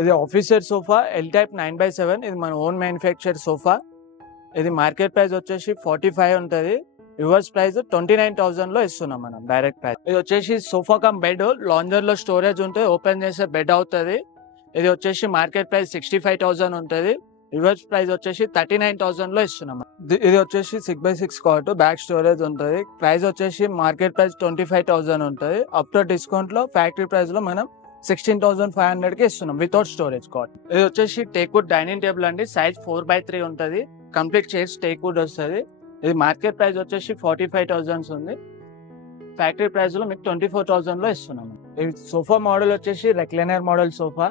ఇది officer sofa L type 9x7. ఇది మన ఓన్ మ్యానుఫ్యాక్చర్ సోఫా. ఇది మార్కెట్ ప్రైస్ వచ్చేసి 45 ఉంటుంది. రివర్స్ ప్రైస్ 29,000 లో ఇస్తున్నాం మనం డైరెక్ట్ ప్రైస్. ఇది వచ్చేసి సోఫా కమ్ బెడ్, లాంజర్ లో స్టోరేజ్ ఉంటుంది, ఓపెన్ చేసే బెడ్ అవుతుంది. ఇది వచ్చేసి మార్కెట్ ప్రైస్ 65,000 ఉంటుంది. రివర్స్ ప్రైస్ వచ్చేసి 39,000 లో ఇస్తున్నాం. ఇది వచ్చేసి 6x6 కాట్, బ్యాక్ స్టోరేజ్ ఉంటుంది. ప్రైస్ వచ్చేసి మార్కెట్ ప్రైస్ 25,000 ఉంటుంది. అప్ టు డిస్కౌంట్ లో ఫ్యాక్టరీ ప్రైస్ లో మనం 16,500 కి ఇస్తున్నాం వితౌట్ స్టోరేజ్ కాట్. ఇది వచ్చేసి టేక్వుడ్ డైనింగ్ టేబుల్ అండి. సైజ్ 4x3 ఉంటుంది. కంప్లీట్ చైర్స్ టేక్వుడ్ వస్తుంది. ఇది మార్కెట్ ప్రైస్ వచ్చేసి 45,000 ఉంది. ఫ్యాక్టరీ ప్రైస్ లో మీకు 24,000 లో ఇస్తున్నాము. ఈ సోఫా మోడల్ వచ్చేసి రెక్లైనర్ మోడల్ సోఫా.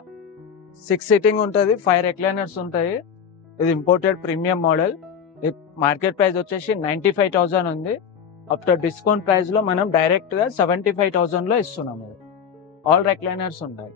6 సిట్టింగ్ ఉంటుంది, 5 రెక్లైనర్స్ ఉంటాయి. ఇది imported premium model. Market price వచ్చేసి 95,000 ఉంది. అప్ టు డిస్కౌంట్ ప్రైస్ లో మనం డైరెక్ట్ గా 75,000 లో ఇస్తున్నాము. ఆల్ రెక్లైనర్స్ ఉంటాయి.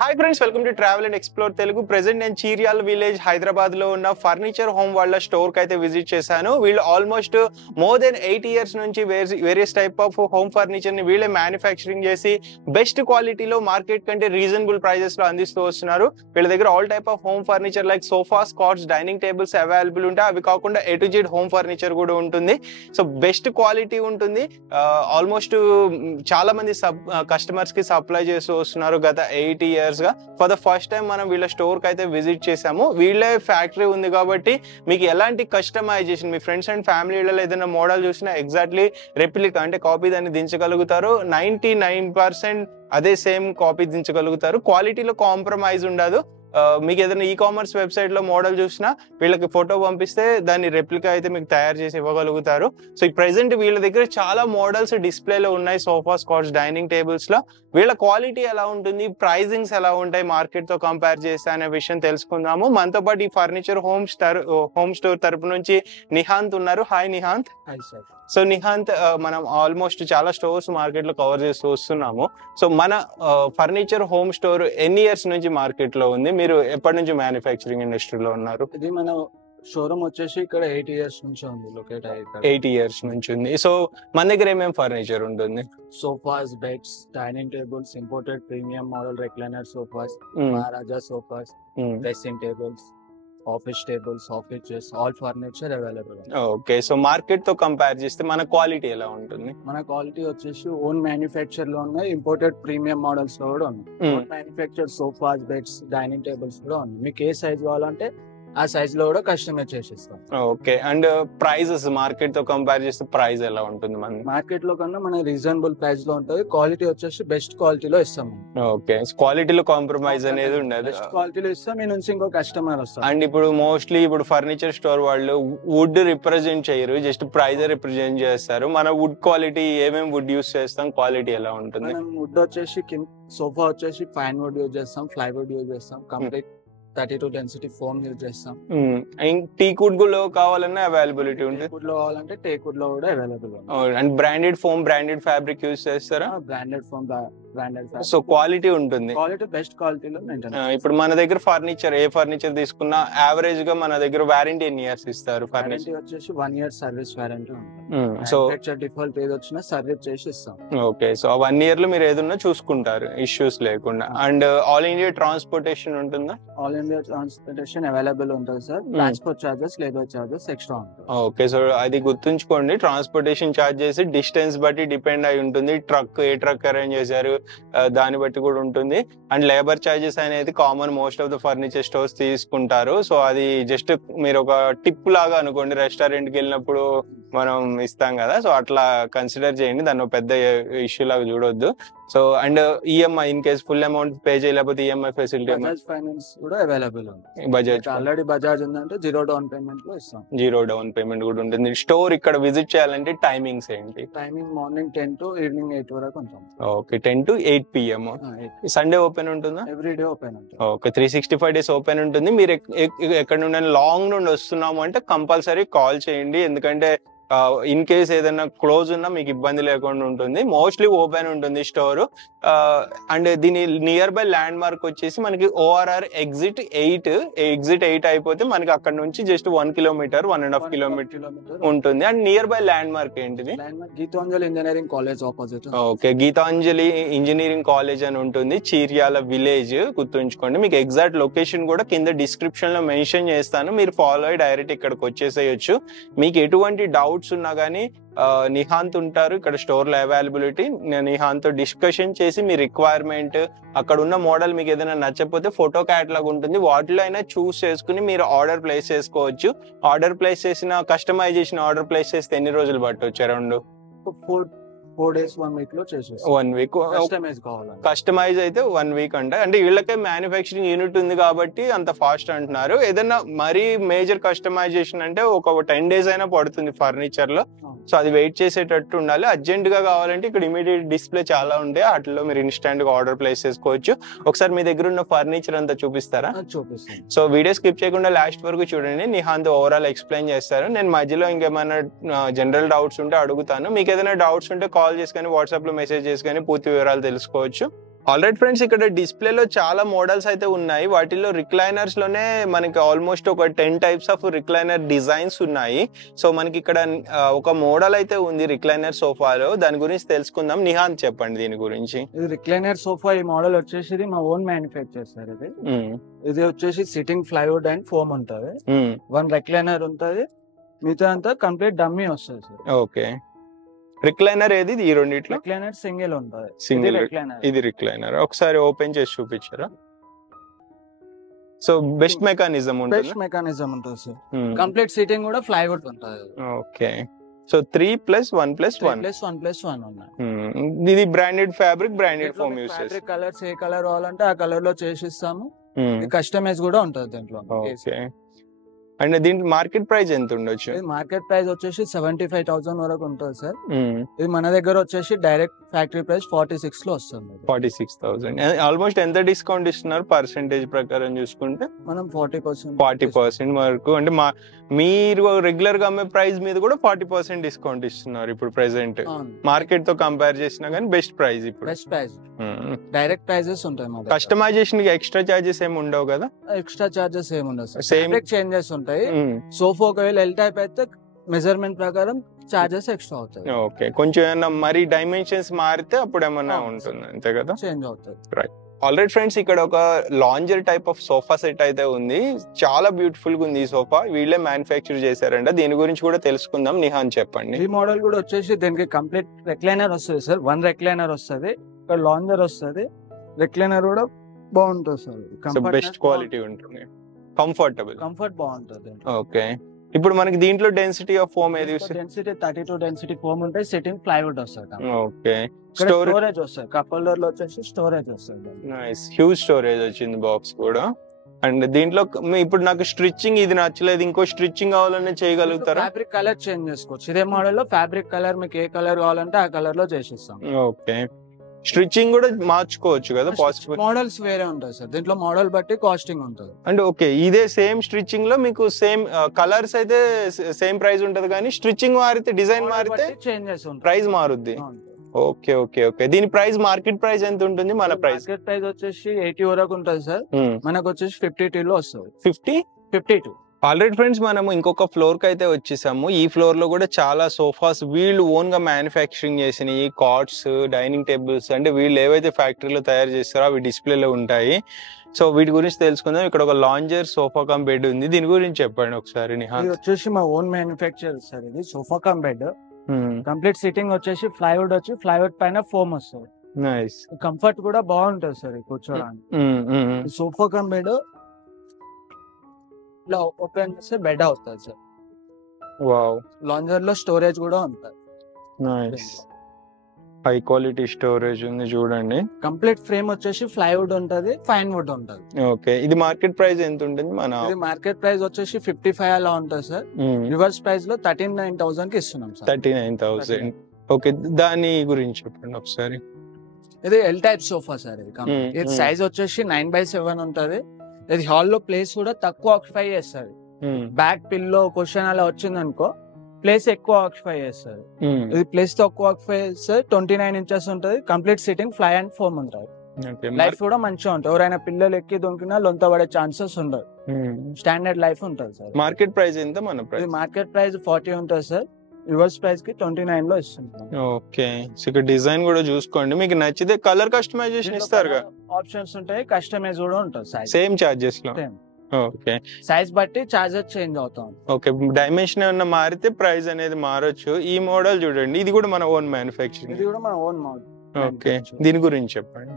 Hi friends, welcome to travel and explore Telugu. Present నేను చీర్యాల్ విలేజ్ హైదరాబాద్ లో ఉన్న ఫర్నిచర్ హోమ్ వాళ్ళ స్టోర్ కి అయితే విజిట్ చేశాను. వీళ్ళు ఆల్మోస్ట్ మోర్ దెన్ 8 years నుంచి various type of home furniture ని వీళ్ళే మ్యానుఫ్యాక్చరింగ్ చేసి బెస్ట్ క్వాలిటీలో మార్కెట్ కంటే రీజనబుల్ ప్రైజెస్ లో అందిస్తూ వస్తున్నారు. వీళ్ళ దగ్గర all type of home furniture like sofas, cots, dining tables available ఉంటాయి. అవి కాకుండా A to Z home furniture కూడా ఉంటుంది. సో బెస్ట్ క్వాలిటీ ఉంటుంది. ఆల్మోస్ట్ చాలా మంది కస్టమర్స్ కి సప్లై చేస్తూ వస్తున్నారు గత 8 years గా. ఫర్ ద ఫస్ట్ టైం మనం వీళ్ళ స్టోర్ కి అయితే విజిట్ చేసాము. వీళ్ళే ఫ్యాక్టరీ ఉంది కాబట్టి మీకు ఎలాంటి కస్టమైజేషన్, మీ ఫ్రెండ్స్ అండ్ ఫ్యామిలీలలో ఏదైనా మోడల్ చూసినా ఎగ్జాక్ట్లీ రెప్లికా అంటే కాపీ దాన్ని దించగలుగుతారు. 99% అదే సేమ్ కాపీ దించగలుగుతారు. క్వాలిటీలో కాంప్రమైజ్ ఉండదు. మీకు ఏదైనా కామర్స్ వెబ్సైట్ లో మోడల్ చూసినా వీళ్ళకి ఫోటో పంపిస్తే దాన్ని రెప్లికా అయితే మీకు తయారు చేసి ఇవ్వగలుగుతారు. సో ఈ ప్రెసెంట్ వీళ్ళ దగ్గర చాలా మోడల్స్ డిస్ప్లేలో ఉన్నాయి. సోఫాస్, కాట్స్, డైనింగ్ టేబుల్స్ లో వీళ్ళ క్వాలిటీ ఎలా ఉంటుంది, ప్రైజింగ్స్ ఎలా ఉంటాయి మార్కెట్ తో కంపేర్ చేస్తే అనే విషయం తెలుసుకుందాము. మనతో పాటు ఈ ఫర్నిచర్ హోమ్ స్టోర్ తరపు నుంచి నిహాంత్ ఉన్నారు. Hi Nihanth. Hi sir. So Nihanth, మనం ఆల్మోస్ట్ చాలా స్టోర్స్ మార్కెట్ లో కవర్ చేస్తూ వస్తున్నాము. సో మన ఫర్నిచర్ హోమ్ స్టోర్ ఎన్ని ఇయర్స్ నుంచి మార్కెట్ లో ఉంది? మీరు ఎప్పటి నుంచి మ్యానుఫ్యాక్చరింగ్ ఇండస్ట్రీలో ఉన్నారు? ఇది మన షోరూమ్ వచ్చేసి ఇక్కడ 8 years నుంచి ఉంది లొకేట్ అయ్యి. 8 years నుంచి ఉంది. సో మన దగ్గర ఏమేమి ఫర్నిచర్ ఉంటుంది? Sofas, beds, dining tables, imported premium model recliner sofas, Maharaja sofas, dressing tables, office tables, office chairs, all furniture available. Okay. So market తో కంపేర్ చేస్తే మన క్వాలిటీ ఎలా ఉంటుంది? మన క్వాలిటీ వచ్చేసి ఓన్ మ్యానుఫ్యాక్చర్ లో ఉన్నాయి, ఇంపోర్టెడ్ ప్రీమియం మోడల్స్ లో కూడా ఉన్నాయి. Own manufacture sofas, beds, dining tables కూడా ఉన్నాయి. మీకు ఏ సైజ్ కావాలంటే ఆ సైజ్ లో కూడా కస్టమైజ్ చేసిస్తాం. ఓకే. అండ్ ప్రైజెస్ మార్కెట్ తో కంపేర్ చేస్తే ప్రైస్ ఎలా ఉంటుంది? మన మార్కెట్ లో కన్నా మన రీజనబుల్ ప్రైస్ లో ఉంటుంది. క్వాలిటీ వచ్చేసి బెస్ట్ క్వాలిటీలో ఇస్తాం. ఓకే. క్వాలిటీలో కాంప్రమైజ్ అనేది ఉండదు. బెస్ట్ క్వాలిటీలో ఇస్తాం. మీ నుంచి ఇంకో కస్టమర్ వస్తారు. అండ్ ఇప్పుడు మోస్ట్లీ ఇప్పుడు ఫర్నిచర్ స్టోర్ వాళ్ళు వుడ్ రిప్రజెంట్ చేయరు, జస్ట్ ప్రైజ్ రిప్రజెంట్ చేస్తారు. మన వుడ్ క్వాలిటీ ఏమేమి వుడ్ యూస్ చేస్తాం, క్వాలిటీ ఎలా ఉంటుంది? మనం వుడ్ వచ్చేసి సోఫా వచ్చేసి ఫైన్ వుడ్ యూజ్ చేస్తాం, ప్లైవుడ్ యూజ్ చేస్తాం, కంప్లీట్ 32 డెన్సిటీ ఫోమ్ యూజ్ చేస్తాం. టీక్ వుడ్ లో కావాలన్నా అవైలబిలిటీ ఉంటుంది. టేక్ వుడ్ లో కావాలంటే టేక్ వుడ్ లో కూడా అవైలబుల్ ఉంది. And branded foam, branded fabric use చేస్తారా? Branded foam, branded. So quality ఉంటుంది. క్వాలిటీ బెస్ట్ క్వాలిటీలో మెయింటైన్. ఇప్పుడు మన దగ్గర ఫర్నిచర్ ఏ ఫర్నిచర్ తీసుకున్నా యావరేజ్ గా మన దగ్గర వారంటీ ఎన్ని ఇయర్స్ ఇస్తారు? వారంటీ వచ్చేసి 1 year సర్వీస్ వారంటీ ఉంటుంది. సో డిఫాల్ట్ ఏది వచ్చినా సర్వీస్ చేసి ఇస్తాం. ఓకే. సో 1 year లో మీరు ఏదన్నా చూసుకుంటారు ఇష్యూస్ లేకుండా. అండ్ ఆల్ ఇండియా ట్రాన్స్పోర్టేషన్ ఉంటుందా? ఆల్ ఇండియా ట్రాన్స్పోర్టేషన్ అవైలబుల్ ఉంటుంది sir. Transport charges, labour charges extra ఉంటుంది. ఓకే. సో అది గుర్తుంచుకోండి, ట్రాన్స్పోర్టేషన్ చార్జ్ చేసి డిస్టెన్స్ బట్టి డిపెండ్ అయి ఉంటుంది. ఏ ట్రక్ అరేంజ్ చేశారు దాన్ని బట్టి కూడా ఉంటుంది. అండ్ లేబర్ చార్జెస్ అనేది common most of the furniture stores తీసుకుంటారు. సో అది జస్ట్ మీరు ఒక టిప్ లాగా అనుకోండి, రెస్టారెంట్ కి వెళ్ళినప్పుడు మనం ఇస్తాం కదా, సో అట్లా కన్సిడర్ చేయండి, దాన్ని పెద్ద ఇష్యూ లాగా చూడొద్దు. So and EMI in case full amount pay చేయలేకపోతే ఈఎంఐ ఫెసిలిటీ, బజాజ్ ఫైనాన్స్ కూడా అవైలబుల్ ఉంది. బజాజ్ ఆల్రెడీ బజాజ్ ఉందంటే 0 down payment లో ఇస్తాం. 0 down payment కూడా ఉంటుంది. స్టోర్ ఇక్కడ విజిట్ చేయాలంటే టైమింగ్స్ ఏంటి? టైమింగ్ మార్నింగ్ 10 to ఈవినింగ్ 8 వరకు ఉంటాం. Okay. 10 to 8 PM. Sunday open ఉంటుందా? ఎవ్రీ డే ఓపెన్ ఉంటుంది. ఓకే. 365 days ఓపెన్ ఉంటుంది. మీరు ఎక్కడ నుండి లాంగ్ నుండి వస్తున్నాము అంటే కంపల్సరీ కాల్ చేయండి, ఎందుకంటే ఇన్ కేస్ ఏదైనా క్లోజ్ ఉన్నా మీకు ఇబ్బంది లేకుండా ఉంటుంది. మోస్ట్లీ ఓపెన్ ఉంటుంది స్టోర్. అండ్ దీని నియర్ బై ల్యాండ్ మార్క్ వచ్చేసి మనకి ORR ఎగ్జిట్ 8 అయిపోతే మనకి అక్కడ నుంచి జస్ట్ 1 కిలోమీటర్ 1.5 కిలోమీటర్ ఉంటుంది. And near by land mark ఏంటిది? Gitanjali engineering college opposite. Okay, Gitanjali engineering college అని ఉంటుంది, చీర్యాల విలేజ్. గుర్తుంచుకోండి. మీకు ఎగ్జాక్ట్ లొకేషన్ కూడా కింద డిస్క్రిప్షన్ లో మెన్షన్ చేస్తాను. మీరు ఫాలో అయ్యి డైరెక్ట్ ఇక్కడికి వచ్చేసేయచ్చు. మీకు ఎటువంటి డౌట్స్ ఉన్నా కానీ నిహాంత్ ఉంటారు ఇక్కడ స్టోర్ లో అవైలబిలిటీ. నిహాంత్ తో డిస్కషన్ చేసి మీ రిక్వైర్మెంట్, అక్కడ ఉన్న మోడల్ మీకు ఏదైనా నచ్చకపోతే ఫోటో క్యాటలాగ్ ఉంటుంది, వాటిలో అయినా చూస్ చేసుకుని మీరు ఆర్డర్ ప్లేస్ చేసుకోవచ్చు. ఆర్డర్ ప్లేస్ చేసిన కస్టమైజేషన్ ఆర్డర్ ప్లేస్ చేస్తే ఎన్ని రోజులు పట్టవచ్చు? అరౌండ్ 4 days 1 week లో చేసేసి 1 week. కస్టమైజ్ అయితే 1 week అంటే వీళ్ళకే మ్యానుఫ్యాక్చరింగ్ యూనిట్ ఉంది కాబట్టి అంత ఫాస్ట్ అంటున్నారు. ఏదైనా మరీ మేజర్ కస్టమైజేషన్ అంటే ఒక 10 days అయినా పడుతుంది ఫర్నిచర్ లో. సో అది వెయిట్ చేసేటట్టు ఉండాలి. అర్జెంట్ గా కావాలంటే ఇక్కడ ఇమీడియట్ డిస్ప్లే చాలా ఉంటాయి, వాటిలో మీరు ఇన్స్టాంట్ గా ఆర్డర్ ప్లేస్ చేసుకోవచ్చు. ఒకసారి మీ దగ్గర ఉన్న ఫర్నిచర్ అంతా చూపిస్తారా? చూపిస్తాను. సో వీడియో స్కిప్ చేయకుండా లాస్ట్ వరకు చూడండి. నిహాంత్ ఓవరాల్ ఎక్స్ప్లెయిన్ చేస్తారు. నేను మధ్యలో ఇంకేమైనా జనరల్ డౌట్స్ ఉంటే అడుగుతాను. మీకు ఏదైనా డౌట్స్ ఉంటే కాల్ చేసుకొని వాట్సాప్ లో మెసేజ్ చేసుకొని పూర్తి వివరాలు తెలుసుకోవచ్చు. ఆల్రైట్ ఫ్రెండ్స్, ఇక్కడ డిస్ప్లేలో చాలా మోడల్స్ అయితే ఉన్నాయి. వాటిల్లో రిక్లైనర్స్ లోనే మనకి ఆల్మోస్ట్ ఒక 10 టైప్స్ ఆఫ్ రిక్లైనర్ డిజైన్స్ ఉన్నాయి. సో మనకి ఇక్కడ ఒక మోడల్ అయితే ఉంది రిక్లైనర్ సోఫాలో, దాని గురించి తెలుసుకుందాం. నిహాంత్ చెప్పండి దీని గురించి. ఇది రిక్లైనర్ సోఫా. ఈ మోడల్ వచ్చేసి మా ఓన్ మ్యానుఫ్యాక్చర్ సార్. ఇది వచ్చేసి సిట్టింగ్ ప్లైవుడ్ అండ్ ఫోమ్ ఉంటది. 1 రిక్లైనర్ ఉంటది, మిగతా అంతా కంప్లీట్ డమ్మీ వస్తుంది సార్. ఓకే, రిక్లైనర్ ఏది? ఈ రెండిట్లో రిక్లైనర్ సింగిల్ ఉంటుంది. Single recliner. ఇది రిక్లైనర్. ఒకసారి ఓపెన్ చేసి చూపించారా? సో బెస్ట్ మెకానిజం ఉంటుంది. బెస్ట్ మెకానిజం ఉంటుంది సార్. కంప్లీట్ సీటింగ్ కూడా ప్లైవుడ్ ఉంటుంది. ఓకే, సో 3+1+1 ఉన్నాయి. ఇది branded fabric, branded foam use చేస్తాం. ఫ్యాబ్రిక్ కలర్స్ ఏ కలర్ కావాలంటే ఆ కలర్ లో చేసిస్తాము. కస్టమైజ్ కూడా ఉంటుంది దీంట్లో. ఓకే, అండ్ దీంట్లో మార్కెట్ ప్రైస్ ఎంత ఉండొచ్చు? మార్కెట్ ప్రైస్ వచ్చేసి 75,000 వరకు ఉంటుంది సార్. ఇది మన దగ్గర వచ్చేసి డైరెక్ట్ ఫ్యాక్టరీ ప్రైస్ 46 లో వస్తుంది. 46,000. ఆల్మోస్ట్ ఎంత డిస్కౌంట్ ఇస్తున్నారు పర్సెంటేజ్ ప్రకారం చూసుకుంటే? మనం 40%. 40% వరకు. అంటే మీరు రెగ్యులర్ గా అమ్మే ప్రైస్ మీద కూడా 40% డిస్కౌంట్ ఇస్తున్నారు ఇప్పుడు ప్రెసెంట్. మార్కెట్ తో కంపేర్ చేసినా కానీ బెస్ట్ ప్రైస్ ఇప్పుడు. బెస్ట్ ప్రైస్, డైరెక్ట్ ప్రైజెస్ ఉంటాయి. కస్టమైజేషన్ కి ఎక్స్ట్రా చార్జెస్ ఏమి ఉండవు కదా? ఎక్స్ట్రా చార్జెస్ ఏమి ఉండవు సార్. సేమ్ చేంజెస్ ఉంటాయి. సోఫా ఒకవేళ ఎల్ టైప్ అయితే మెజర్మెంట్ ప్రకారం చార్జెస్ ఎక్స్ట్రా అవుతాయి. ఓకే, కొంచెం ఏమన్నా మరి డైమెన్షన్స్ మారితే అప్పుడు ఏమన్నా ఉంటుంది, అంతే కదా? చేంజ్ అవుతుంది. రైట్. ఆల్రైట్ ఫ్రెండ్స్, ఇక్కడ ఒక lounger type of sofa set అయితే ఉంది. చాలా బ్యూటిఫుల్ గా ఉంది ఈ సోఫా. వీళ్ళే మ్యానుఫ్యాక్చర్ చేశారంట. దీని గురించి కూడా తెలుసుకుందాం. నిహాన్ చెప్పండి. ఈ మోడల్ కూడా వచ్చేసి దీనికి కంప్లీట్ రెక్లైనర్ వస్తుంది సార్. 1 రెక్లైనర్ వస్తుంది, ఇక్కడ లాంజర్ వస్తుంది. రెక్లైనర్ కూడా బాగుంటుంది సార్. బెస్ట్ క్వాలిటీ ఉంటుంది, కంఫర్ట్ బాగుంటుంది. ఓకే, ఇప్పుడు మనకి దీంట్లో డెన్సిటీ ఆఫ్ ఫోమ్ ఏది? డెన్సిటీ 32 డెన్సిటీ ఫోమ్ ఉంటాయి. సిట్టింగ్ ప్లైవుడ్ వస్తుంది. ఓకే, స్టోరేజ్ వస్తుంది. కప్ హోల్డర్ లో వచ్చేసి స్టోరేజ్ వస్తుంది. నైస్, హ్యూజ్ స్టోరేజ్ వచ్చింది బాక్స్ కూడా. అండ్ దీంట్లో ఇప్పుడు నాకు స్టిచ్చింగ్ ఇది నచ్చలేదు, ఇంకో స్టిచ్చింగ్ కావాలని చేయగలుగుతారా? ఫ్యాబ్రిక్ కలర్ చేంజ్ చేసుకోవచ్చు. ఇదే మోడల్ లో ఫ్యాబ్రిక్ కలర్ మీకు ఏ కలర్ కావాలంటే ఆ కలర్ లో చేసిస్తాం. ఓకే, స్టిచ్చింగ్ కూడా మార్చుకోవచ్చు కదా? పాసిబుల్. మోడల్స్ వేరే ఉంటాయి సార్. దీంట్లో మోడల్ బట్టి కాస్టింగ్ ఉంటుంది. అంటే ఓకే, ఇదే సేమ్ స్టిచ్చింగ్ లో మీకు సేమ్ కలర్స్ అయితే సేమ్ ప్రైస్ ఉంటది, కానీ స్టిచ్చింగ్ మారితే, డిజైన్ మారితే చేంజెస్ ఉంటాయి, ప్రైస్ మారుద్ది. ఓకే ఓకే ఓకే, దీని ప్రైస్ మార్కెట్ ప్రైస్ ఎంత ఉంటుంది? మన ప్రైస్ మార్కెట్ ప్రైస్ వచ్చేసి 80 వరకు ఉంటుంది సార్. మనకు వచ్చేసి 52 లో వస్తుంది. 52. ఆల్రెడీ ఫ్రెండ్స్, మనము ఇంకొక ఫ్లోర్ కి అయితే వచ్చేసాము. ఈ ఫ్లోర్ లో కూడా చాలా సోఫాస్ వీళ్ళు ఓన్ గా మ్యానుఫ్యాక్చరింగ్ చేసినవి, కార్ట్స్, డైనింగ్ టేబుల్స్, అంటే వీళ్ళు ఏవైతే ఫ్యాక్టరీలో తయారు చేస్తారో అవి డిస్ప్లేలో ఉంటాయి. సో వీటి గురించి తెలుసుకుందాం. ఇక్కడ ఒక లాంజర్ సోఫా కమ్ బెడ్ ఉంది, దీని గురించి చెప్పండి ఒకసారి. ఇది వచ్చేసి మా ఓన్ మ్యానుఫ్యాక్చర్ సార్. ఇది sofa cum bed. Complete sitting వచ్చేసి ప్లైవుడ్ వచ్చి ప్లైవుడ్ పైన ఫోమ్ వస్తుంది. నైస్, కంఫర్ట్ కూడా బాగుంటుంది సార్ కూర్చోడానికి. సోఫా కమ్ బెడ్ ఇట్లా ఓపెన్ చేస్తే బెడ్ అవుతుంది సార్. వావ్, లాంజర్ లో స్టోరేజ్ కూడా ఉంటుంది. నైస్, హై క్వాలిటీ స్టోరేజ్ ఉంది చూడండి. కంప్లీట్ ఫ్రేమ్ వచ్చేసి ప్లైవుడ్ ఉంటది, ఫైన్ వుడ్ ఉంటది. ఓకే, ఇది మార్కెట్ ప్రైస్ ఎంత ఉంటుంది? మన ఇది మార్కెట్ ప్రైస్ వచ్చేసి 55 అలా ఉంటుంది సార్. రివర్స్ ప్రైస్ లో 39,000 కి ఇస్తున్నాం సార్. 39,000. ఓకే, దాని గురించి చెప్పండి ఒకసారి. ఇది ఎల్ టైప్ సోఫా సార్. ఇది సైజ్ వచ్చేసి 9/7 ఉంటది. ఇది హాల్ లో ప్లేస్ కూడా తక్కువ ఆక్యుపై చేస్తుంది. బ్యాక్ పిల్లో క్వశ్చన్ అలా వచ్చింది అనుకో, ప్లేస్ ఎక్కువ ఆక్యుపై చేస్తారు. ఇది ప్లేస్ తక్కువ ఆక్యుపై చేస్తారు. 29 inches ఉంటది. Complete sitting fly and foam ఉంటుంది. లైఫ్ కూడా మంచిగా ఉంటుంది. ఎవరైనా పిల్లలు ఎక్కి దొంకినా లొంత పడే ఛాన్సెస్ ఉండదు. స్టాండర్డ్ లైఫ్ ఉంటుంది సార్. మార్కెట్ ప్రైస్ ఎంత? మన ప్రైస్ మార్కెట్ ప్రైస్ 40 ఉంటుంది సార్. రివర్స్ ప్రైస్ కి 29 లో ఇస్తుంది. ఓకే. ఇక్కడ డిజైన్ కూడా చూసుకోండి, మీకు నచ్చితే కలర్ కస్టమైజేషన్ ఇస్తారు. ఆప్షన్స్ ఉంటాయి, కస్టమైజ్ కూడా ఉంటుంది. సేమ్ చార్జెస్ లో. ఓకే. సైజ్ బట్టి చార్జెస్ చేంజ్ అవుతాం. ఓకే. డైమెన్షన్ ఏమన్నా మారితే ప్రైస్ అనేది మారొచ్చు. ఈ మోడల్ చూడండి, ఇది కూడా మన ఓన్ మ్యానుఫ్యాక్చరింగ్. ఇది కూడా మన ఓన్ మోడల్. ఓకే. దీని గురించి చెప్పండి.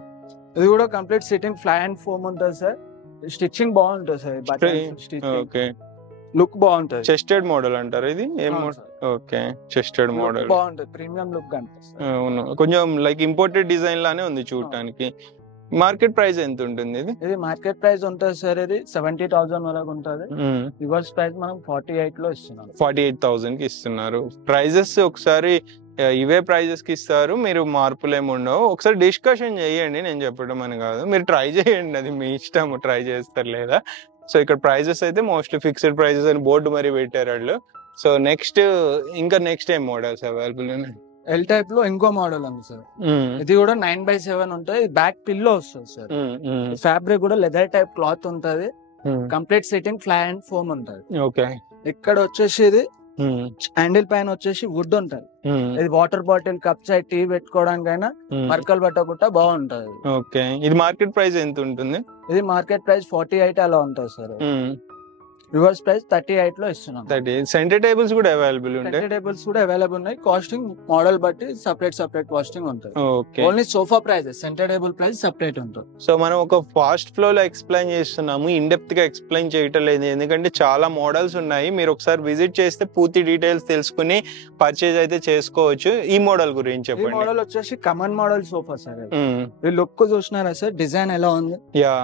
ఇది కూడా complete sitting fly and foam ఉంటుంది సార్. స్టిచ్చింగ్ బాగుంటుంది సార్. ఓకే. లుక్ బాగుంటుంది. చెస్టెడ్ మోడల్ అంటారు ఇది. ఏం మోడల్? ఓకే. చెస్టెడ్ మోడల్ బాగుంటుంది. ప్రీమియం లుక్ అనిపిస్తుంది. అవును, కొంచెం లైక్ ఇంపోర్టెడ్ డిజైన్ లానే ఉంది చూడటానికి. మార్కెట్ ప్రైస్ ఎంత ఉంటుంది ఇది? ఇది మార్కెట్ ప్రైస్ ఉంటుంది సార్. ఇది 70,000 వరకు ఉంటుంది. రివర్స్ ప్రైస్ మనం 48 లో ఇస్తున్నాం. 48,000 కి ఇస్తున్నారు. ప్రైజెస్ ఒకసారి ఇవే ప్రైజెస్ కి ఇస్తారు, మీరు మార్పులు ఏమి ఉండవు. ఒకసారి డిస్కషన్ చేయండి, నేను చెప్పడం అని కాదు, మీరు ట్రై చేయండి, అది మీ ఇష్టం, ట్రై చేస్తారు లేదా. సో ఇక్కడ ప్రైజెస్ అయితే మోస్ట్లీ ఫిక్స్డ్ ప్రైజెస్ అని బోర్డు మరి పెట్టారు వాళ్ళు. సో నెక్స్ట్ ఏం మోడల్స్ అవైలబుల్ ఉన్నాయి? ఎల్ టైప్ లో ఇంకో మోడల్ ఉంది సార్. ఇది కూడా 9/7 ఉంటుంది. బ్యాక్ పిల్లో వస్తుంది సార్. ఫ్యాబ్రిక్ కూడా లెదర్ టైప్ క్లాత్ ఉంటది. Complete sitting fly and foam ఉంటది. ఓకే. ఇక్కడ వచ్చేసి ఇది హ్యాండిల్ పైన వచ్చేసి వుడ్ ఉంటది. ఇది వాటర్ బాటిల్, కప్స్, టీ పెట్టుకోవడానికైనా మరకలు పట్టకుండా బాగుంటది. ఓకే. ఇది మార్కెట్ ప్రైస్ ఎంత ఉంటుంది? ఇది మార్కెట్ ప్రైస్ 48 అలా ఉంటుంది సార్. రివర్స్ ప్రైస్ 38 లో ఇస్తున్నాం. సెంటర్ టేబుల్స్ కూడా అవైలబుల్ ఉంటాయి. సెంటర్ టేబుల్స్ కూడా అవైలబుల్ ఉన్నాయి. కాస్టింగ్ మోడల్ బట్టి సెపరేట్ కాస్టింగ్ ఉంటుంది. Okay. Only sofa prices, centre table price separate ఉంటుంది. సో మనం ఒక ఫాస్ట్ ఫ్లో లో ఎక్స్ప్లెయిన్ చేస్తున్నాము, ఇన్ డెప్త్ గా ఎక్స్ప్లెయిన్ చేయటం లేదు, ఎందుకంటే చాలా మోడల్స్ ఉన్నాయి. మీరు ఒకసారి విజిట్ చేస్తే పూర్తి డీటెయిల్స్ తెలుసుకుని పర్చేజ్ అయితే చేసుకోవచ్చు. ఈ మోడల్ గురించి చెప్పండి. ఈ మోడల్ వచ్చేసి కమన్ మోడల్ సోఫా సార్. ఈ లుక్ చూసినారా సార్? డిజైన్ ఎలా ఉంది? యా,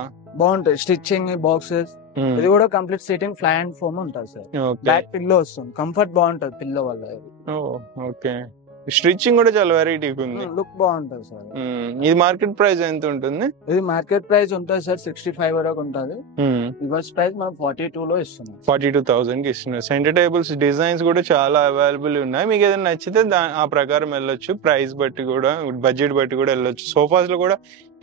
బాగుంటుంది. స్టిచ్చింగ్, బాక్సెస్, ఇది కూడా complete sitting fly and foam ఉంటుంది సార్. బ్యాక్ పిల్లో వస్తుంది. కంఫర్ట్ బాగుంటది పిల్లో వల్ల. ఓకే. స్టిచ్చింగ్ కూడా చాలా వెరైటీగా ఉంది. లుక్ బాగుంటది సార్. ఇది మార్కెట్ ప్రైస్ ఎంత ఉంటుంది? ఇది మార్కెట్ ప్రైస్ ఉంటుంది సార్ 65 వరకు ఉంటుంది. రివర్స్ ప్రైస్ మనం 42 లో ఇస్తున్నాం. 42,000 కి ఇస్తున్నారు. సెంటర్ టేబుల్స్ డిజైన్స్ కూడా చాలా అవైలబుల్ ఉన్నాయి. మీకు ఏదైనా నచ్చితే ఆ ప్రకారం వెళ్ళొచ్చు. ప్రైస్ బట్టి కూడా, బడ్జెట్ బట్టి కూడా వెళ్ళొచ్చు. సోఫాస్ లో కూడా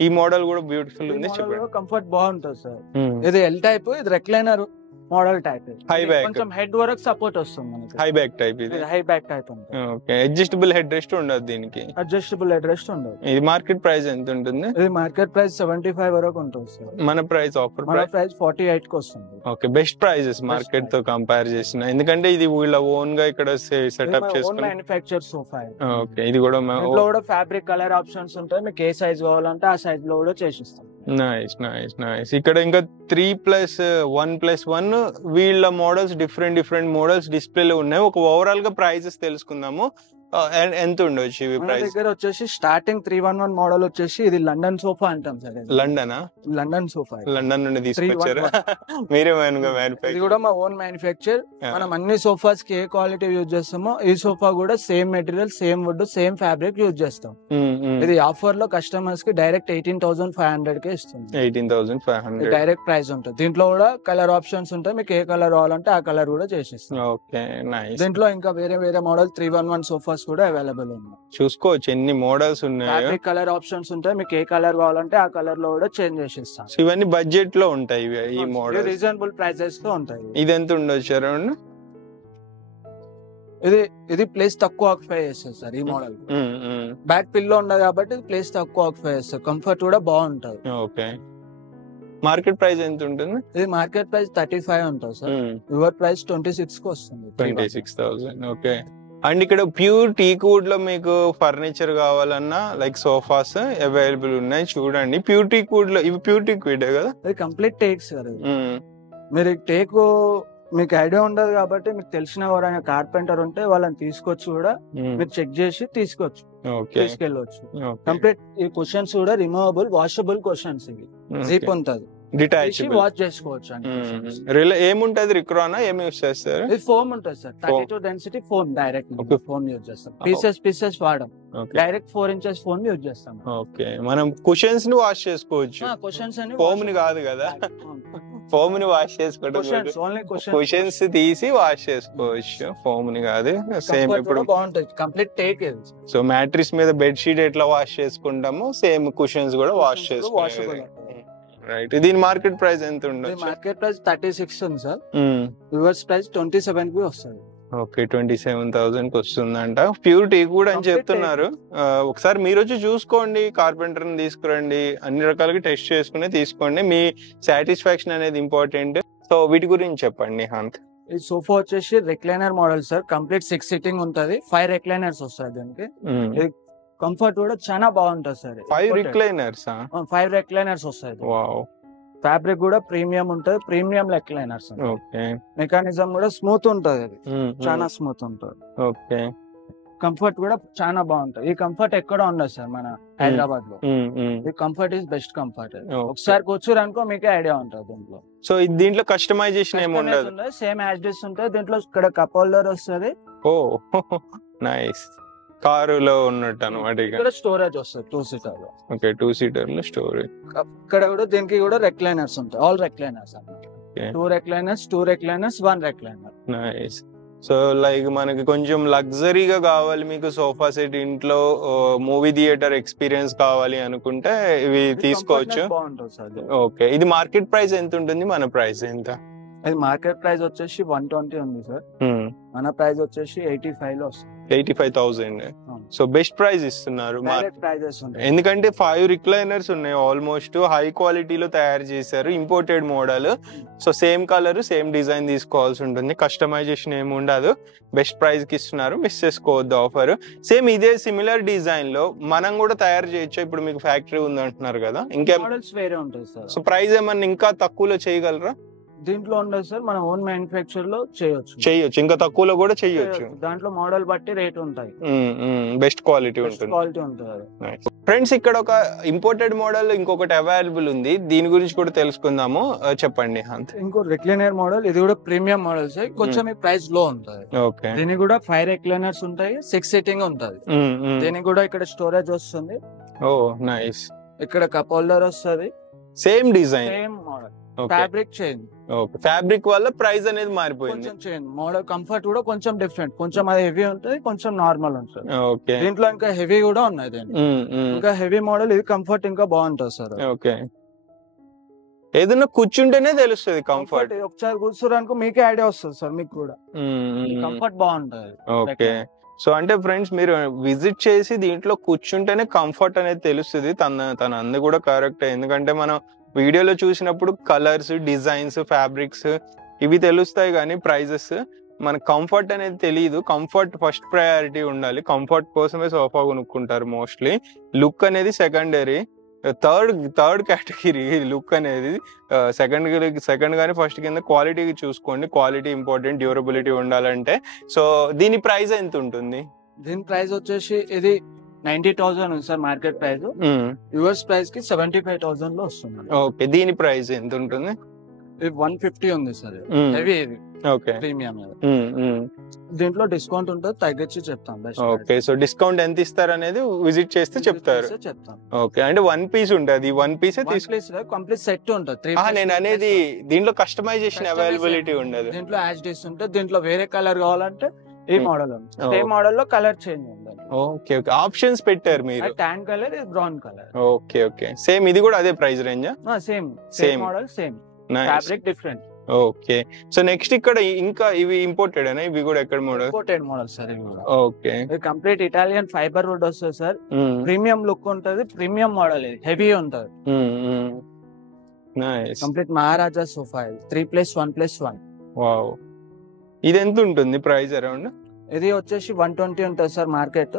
ఈ మోడల్ కూడా బ్యూటిఫుల్ ఉంది. చెప్పండి. కంఫర్ట్ బాగుంటుంది సార్. ఇది ఎల్ టైప్, ఇది recliner model type. High back, కొంచెం హెడ్ వరకు సపోర్ట్ వస్తుంది మనకి. High back type. ఇది హై బ్యాక్ టైప్ ఉంటుంది. ఓకే. అడ్జస్టబుల్ హెడ్ రెస్ట్ ఉండదు దీనికి. అడ్జస్టబుల్ హెడ్ రెస్ట్ ఉండదు. ఇది మార్కెట్ ప్రైస్ ఎంత ఉంటుంది? ఇది మార్కెట్ ప్రైస్ 75 వరకు ఉంటుంది సార్. మన ప్రైస్ ఆఫర్ ప్రైస్ 48 కి వస్తుంది. ఓకే. బెస్ట్ ప్రైజెస్ మార్కెట్ తో కంపేర్ చేసిన, ఎందుకంటే ఇది వీళ్ళ ఓన్ గా ఇక్కడ సెటప్ చేసుకుని మ్యానుఫ్యాక్చర్ సోఫా. ఓకే. ఇది కూడా ఫ్యాబ్రిక్ కలర్ ఆప్షన్స్ ఉంటాయి. మీకు ఏ సైజ్ కావాలంటే ఆ సైజ్ లో కూడా చేసిస్తాం. Nice nice nice. ఇక్కడ ఇంకా 3+1+1 వీళ్ళ మోడల్స్, డిఫరెంట్ మోడల్స్ డిస్ప్లేలో ఉన్నాయి. ఒక ఓవరాల్ గా ప్రైజెస్ తెలుసుకుందాము. ఎంత ఉండొచ్చు ఇవి ప్రైస్? దగ్గర వచ్చేసి స్టార్టింగ్ 311 మోడల్ వచ్చేసి ఇది లండన్ సోఫా అంటాం సార్. లండన్ సోఫా, లండన్ నుండి తీసుకొచ్చారు మీరే? ఇది కూడా మా ఓన్ మ్యానుఫ్యాక్చర్. మనం అన్ని సోఫాస్ కి ఏ క్వాలిటీ యూజ్ చేస్తామో ఈ సోఫా కూడా same material, same wood, same fabric use చేస్తాం. ఇది ఆఫర్ లో కస్టమర్స్ కి డైరెక్ట్ 18,500 కే ఇస్తుంది. 18,500 డైరెక్ట్ ప్రైస్ ఉంటుంది. దీంట్లో కూడా కలర్ ఆప్షన్స్ ఉంటాయి. మీకు ఏ కలర్ కావాలంటే ఆ కలర్ కూడా చేసిస్తాం. ఓకే. నైస్. దీంట్లో ఇంకా వేరే మోడల్ 311 సోఫాస్ కూడా అవైలబుల్ ఉన్నాయి. చూసుకోవచ్చు ఎన్ని మోడల్స్ ఉన్నాయి. కలర్ ఆప్షన్స్ ఉంటాయి. మీకు ఏ కలర్ కావాలంటే ఆ కలర్ లో కూడా చేంజ్ చేసిస్తాం. ఇవన్నీ బడ్జెట్ లో ఉంటాయి. ఈ మోడల్ రీజనబుల్ ప్రైసెస్ లో ఉంటాయి. ఇది ఎంత ఉండొచ్చు అరౌండ్? ఇది ప్లేస్ తక్కువ ఆక్యుపై చేస్తుంది సార్. ఈ మోడల్ బ్యాక్ పిల్లో ఉండదు కాబట్టి ప్లేస్ తక్కువ ఆక్యుపై చేస్తుంది. కంఫర్ట్ కూడా బాగుంటది. ఓకే. మార్కెట్ ప్రైస్ ఎంత ఉంటుంది? ఇది మార్కెట్ ప్రైస్ 35 ఉంటుంది సార్. యువర్ ప్రైస్ 26 కి వస్తుంది. 26,000. ఓకే. అండ్ ఇక్కడ ప్యూర్ టీక్ వుడ్ లో మీకు ఫర్నిచర్ కావాలన్నా లైక్ సోఫాస్ అవైలబుల్ ఉన్నాయి. చూడండి, ప్యూర్ టీక్ వుడ్ లో ఇవి ప్యూర్ టీక్ వుడ్ కదా? ఇది కంప్లీట్ టేక్ సార్. మీరు టేక్ మీకు ఐడియా ఉండదు కాబట్టి మీకు తెలిసిన ఎవరైనా కార్పెంటర్ ఉంటే వాళ్ళని తీసుకొచ్చి కూడా మీరు చెక్ చేసి తీసుకెళ్ళవచ్చు. కంప్లీట్ ఈ క్వశ్చన్స్ కూడా రిమూవబుల్, వాషబుల్ క్వశ్చన్స్. ఇవి జీప్ ఉంటది. డిటాచబుల్. వాష్ చేసుకోవచ్చు అండి. ఏముంటది రిక్రానా ఏమి యూస్ చేస్తారు? ఇది ఫోమ్ ఉంటుంది sir, 32 density foam, direct foam use చేస్తాం. పీసెస్ వాడడం, డైరెక్ట్ 4 inches ఫోమ్ యూజ్ చేస్తాం. ఓకే, మనం కుషన్స్ ని వాష్ చేసుకోవచ్చు, క్వశ్చన్స్ అని ఫోమ్ ని కాదు కదా. ఫోమ్ ని వాష్ చేసుకోవడం, కుషన్స్ తీసి వాష్ చేసుకోవచ్చు, ఫోమ్ ని కాదు. సేమ్ ఇప్పుడు బాగుంటుంది, కంప్లీట్ టేక్. సో మ్యాట్రిస్ మీద బెడ్ షీట్ ఎట్లా వాష్ చేసుకుంటామో సేమ్ కుషన్స్ కూడా వాష్ చేసుకోవాలి. రైట్. దీని మార్కెట్ ప్రైస్ ఎంత ఉండొచ్చు? మార్కెట్ ప్రైస్ 36 ఉంది సార్, రివర్స్ ప్రైస్ 27 కి వస్తుంది. ఓకే, 27,000 కి వస్తుందంట. ప్యూరిటీ కూడా అని చెప్తున్నారు. ఒకసారి మీరు వచ్చి చూసుకోండి, కార్పెంటర్ ని తీసుకురండి, అన్ని రకాలుగా టెస్ట్ చేసుకుని తీసుకోండి, మీ సాటిస్ఫాక్షన్ అనేది ఇంపార్టెంట్. సో వీటి గురించి చెప్పండి హంత్. ఈ సోఫా వచ్చేసి recliner model sir, complete 6 sitting ఉంటది, 5 recliners వస్తాయి దీనికి. కంఫర్ట్ కూడా చాలా బాగుంటుంది సార్. 5 recliners? 5 recliners వస్తాయి. వావ్. ఫ్యాబ్రిక్ కూడా ప్రీమియం ఉంటది, ప్రీమియం రెక్లైనర్స్. ఓకే. మెకానిజం కూడా స్మూత్ ఉంటది, అది చాలా స్మూత్ ఉంటది. ఓకే. కంఫర్ట్ కూడా చాలా బాగుంటది. ఈ కంఫర్ట్ ఎక్కడ ఉండదు సార్ మన హైదరాబాద్ లో. ఈ కంఫర్ట్ ఈస్ బెస్ట్ కంఫర్ట్. ఒకసారి కూర్చోరు అనుకో మీకే ఐడియా ఉంటది దీంట్లో. సో దీంట్లో కస్టమైజేషన్ ఏమి ఉండదు, సేమ్ యాజ్ డిస్ ఉంటుంది. దీంట్లో ఇక్కడ కప్ హోల్డర్ వస్తుంది. ఓ నైస్. కారులో ఉన్నట్టు అనమాట. ఇక్కడ స్టోరేజ్ వస్తుంది 2 seater లో. ఓకే, 2 seater లో స్టోరేజ్. ఇక్కడ కూడా దీనికి కూడా రెక్లైనర్స్ ఉంటాయి, ఆల్ రెక్లైనర్స్ అన్నమాట. 2 recliners, 2 recliners, 1 recliner. Nice. So like మనకి కొంచెం లగ్జరీగా కావాలి, మీకు సోఫా సెట్ ఇంట్లో మూవీ థియేటర్ ఎక్స్పీరియన్స్ కావాలి అనుకుంటే ఇవి తీసుకోవచ్చు. ఓకే, ఇది మార్కెట్ ప్రైస్ ఎంత ఉంటుంది, మన ప్రైస్ ఎంత? అది మార్కెట్ ప్రైస్ వచ్చేసి 120 ఉంది సార్, మన ప్రైస్ వచ్చేసి 85 లో వస్తుంది. 85,000. సో బెస్ట్ ప్రైస్ ఇస్తున్నారు, ఎందుకంటే 5 recliners ఉన్నాయి, ఆల్మోస్ట్ హై క్వాలిటీలో తయారు చేశారు, imported model. So same colour same design తీసుకోవాల్సి ఉంటుంది, కస్టమైజేషన్ ఏమి ఉండదు, బెస్ట్ ప్రైస్ కి ఇస్తున్నారు, మిస్ చేసుకోవద్దు ఆఫర్. సేమ్ ఇదే సిమిలర్ డిజైన్ లో మనం కూడా తయారు చేయొచ్చు. ఇప్పుడు మీకు ఫ్యాక్టరీ ఉంది అంటున్నారు కదా, ఇంకా మోడల్స్ వేరే ఉంటాయి సార్. సో ప్రైస్ ఏమన్నా ఇంకా తక్కువలో చేయగలరా? దీంట్లో ఉండదు సార్, మన ఓన్ మ్యానుఫ్యాక్చర్ లో చేయొచ్చు, ఇంకా తక్కువలో కూడా చేయొచ్చు. దాంట్లో మోడల్ బట్టి రేట్ ఉంటాయి, బెస్ట్ క్వాలిటీ ఉంటుంది. ఫ్రెండ్స్, ఇక్కడ ఒక ఇంపోర్టెడ్ మోడల్ ఇంకొకటి అవైలబుల్ ఉంది, దీని గురించి కూడా తెలుసుకుందాము. చెప్పండి హంత్. ఇంకో రెక్లైనర్ మోడల్, ఇది కూడా ప్రీమియం మోడల్స్, కొంచెం ప్రైస్ లో ఉంటుంది. ఓకే. దీనికి కూడా 5 recliners ఉంటాయి, 6 sitting ఉంటది. దీనికి కూడా ఇక్కడ స్టోరేజ్ వస్తుంది. ఓ నైస్. ఇక్కడ కప్ హోల్డర్ వస్తుంది, same design, same model. Fabric change. Okay, fabric వల్ల ప్రైస్ అనేది మారిపోయింది. కొంచెం చేంజ్, మోడల్ కంఫర్ట్ కూడా కొంచెం డిఫరెంట్, కొంచెం అది హెవీ ఉంటుంది, కొంచెం నార్మల్ ఉంటుంది. ఓకే. దీంట్లో ఇంకా హెవీ కూడా ఉన్నాయి, ఇంకా హెవీ మోడల్, ఇది కంఫర్ట్ ఇంకా బాగుంటుంది సార్. ఓకే, ఏదైనా కూర్చుంటేనే తెలుస్తుంది కంఫర్ట్. ఒకసారి కూర్చోడానికి మీకే ఐడియా వస్తుంది సార్, మీకు కూడా కంఫర్ట్ బాగుంటుంది. ఓకే. సో అంటే ఫ్రెండ్స్, మీరు విజిట్ చేసి దీంట్లో కూర్చుంటేనే కంఫర్ట్ అనేది తెలుస్తుంది. తన అందు కూడా కరెక్ట్, ఎందుకంటే మనం వీడియోలో చూసినప్పుడు కలర్స్, డిజైన్స్, ఫ్యాబ్రిక్స్ ఇవి తెలుస్తాయి, కానీ ప్రైజెస్ మన కంఫర్ట్ అనేది తెలియదు. కంఫర్ట్ ఫస్ట్ ప్రయారిటీ ఉండాలి, కంఫర్ట్ కోసమే సోఫా కొనుక్కుంటారు మోస్ట్లీ. లుక్ అనేది సెకండరీ, థర్డ్ కేటగిరీ లుక్ అనేది. సెకండ్ కానీ ఫస్ట్ కింద క్వాలిటీ చూసుకోండి, క్వాలిటీ ఇంపార్టెంట్, డ్యూరబిలిటీ ఉండాలంటే. సో దీని ప్రైస్ ఎంత ఉంటుంది? దీని ప్రైస్ వచ్చేసి ఇది 90,000 ఉంది sir market price, yours price కి 75,000 లో వస్తుంది. ఓకే, దీని ప్రైస్ ఎంత ఉంటుంది? 150 ఉంది సార్, హెవీ ఇది. Okay, premium. దీంట్లో డిస్కౌంట్ ఉంటుంది, తగ్గించి చెప్తాం. ఓకే, సో డిస్కౌంట్ ఎంత ఇస్తారు అనేది విజిట్ చేస్తే చెప్తారు. చెప్తాం. ఓకే, అంటే 1 piece ఉంటుంది, 1 piece కంప్లీట్ సెట్ ఉంటుంది. నేను అనేది దీంట్లో కస్టమైజేషన్ అవైలబిలిటీ ఉండదు, దీంట్లో యాజ్ డిస్ ఉంటుంది. దీంట్లో వేరే కలర్ కావాలంటే ఈ మోడల్ ఉంది, సేమ్ మోడల్ లో కలర్ చేంజ్ ఉంది. ఓకే, ఓకే, ఆప్షన్స్ పెట్టారు మీరు. Tan colour, brown colour. Okay, okay, same ఇది కూడా అదే price range? Same model, same fabric different. Okay, so next ఇక్కడ ఇంకా ఇవి ఇంపోర్టెడ్ అనే, ఇవి కూడా ఎక్కడ మోడల్? ఇంపోర్టెడ్ మోడల్ సార్ ఇవి కూడా. Okay, complete Italian fibre wood వస్తుంది సార్, ప్రీమియం లుక్ ఉంటది, ప్రీమియం మోడల్, ఇది హెవీ ఉంటది. Nice. Complete Maharaja sofa, 3+1+1. Wow. ఇది ఎంత ఉంటుంది ప్రైస్? అరౌండ్ ఇది వచ్చేసి 120 ఉంటుంది సార్ మార్కెట్,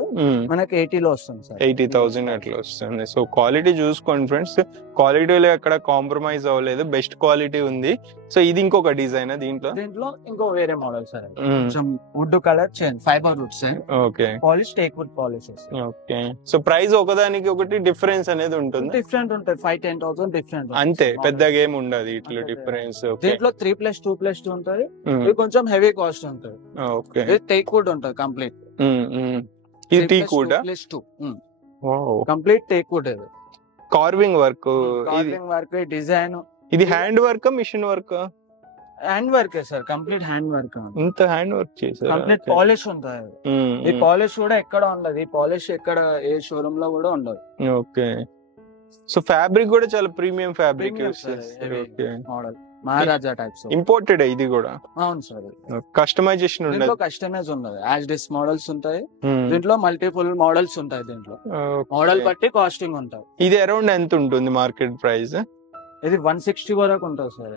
మనకి 80 లో వస్తుంది సార్. 80,000 అట్లా వస్తుంది. సో క్వాలిటీ చూసుకోండి ఫ్రెండ్స్, క్వాలిటీలో ఎక్కడ కాంప్రమైజ్ అవ్వలేదు, బెస్ట్ క్వాలిటీ ఉంది. సో ఇది ఇంకొక డిజైన్ దీంట్లో ఇంకో వేరే మోడల్ సార్, కొంచెం wood colour change, fibre wood sir. Okay, polish teak wood polish. Okay. So price ఒకదానికి ఒకటి డిఫరెన్స్ అనేది ఉంటుంది, డిఫరెంట్ ఉంటుంది, 5-10,000 డిఫరెంట్ అంతే, పెద్దగా ఏమి ఉండదు ఇట్లా డిఫరెన్స్. దీంట్లో 3+2+2 ఉంటుంది, ఇది కొంచెం హెవీ కాస్ట్ ఉంటుంది. ఓకే, ఇది టేక్ వుడ్ ఉంటుంది కంప్లీట్. ఇది teak wood, complete teak wood. ఇది కార్వింగ్ వర్క్, డిజైన్. ఇది hand work, machine work? Hand work sir, complete hand work. ఇంత హ్యాండ్ వర్క్ చేశారు, కంప్లీట్ పాలిష్ ఉంటుంది. ఈ పాలిష్ కూడా ఎక్కడ ఉండదు, ఈ పాలిష్ ఎక్కడ ఏ షోరూమ్ లో కూడా ఉండదు. ఓకే. సో ఫ్యాబ్రిక్ కూడా చాలా ప్రీమియం ఫ్యాబ్రిక్ మోడల్, మహారాజా టైప్స్. ఇంపోర్టెడ్ ఇది కూడా? అవును సార్. కస్టమైజేషన్ ఉండదు, కస్టమైజ్ ఉండదు, యాజ్ డిస్ మోడల్స్ ఉంటాయి దీంట్లో, మల్టిపుల్ మోడల్స్ ఉంటాయి దీంట్లో, మోడల్ బట్టి కాస్టింగ్ ఉంటాయి. ఇది అరౌండ్ ఎంత ఉంటుంది మార్కెట్ ప్రైస్? ఇది 160 వరకు ఉంటుంది సార్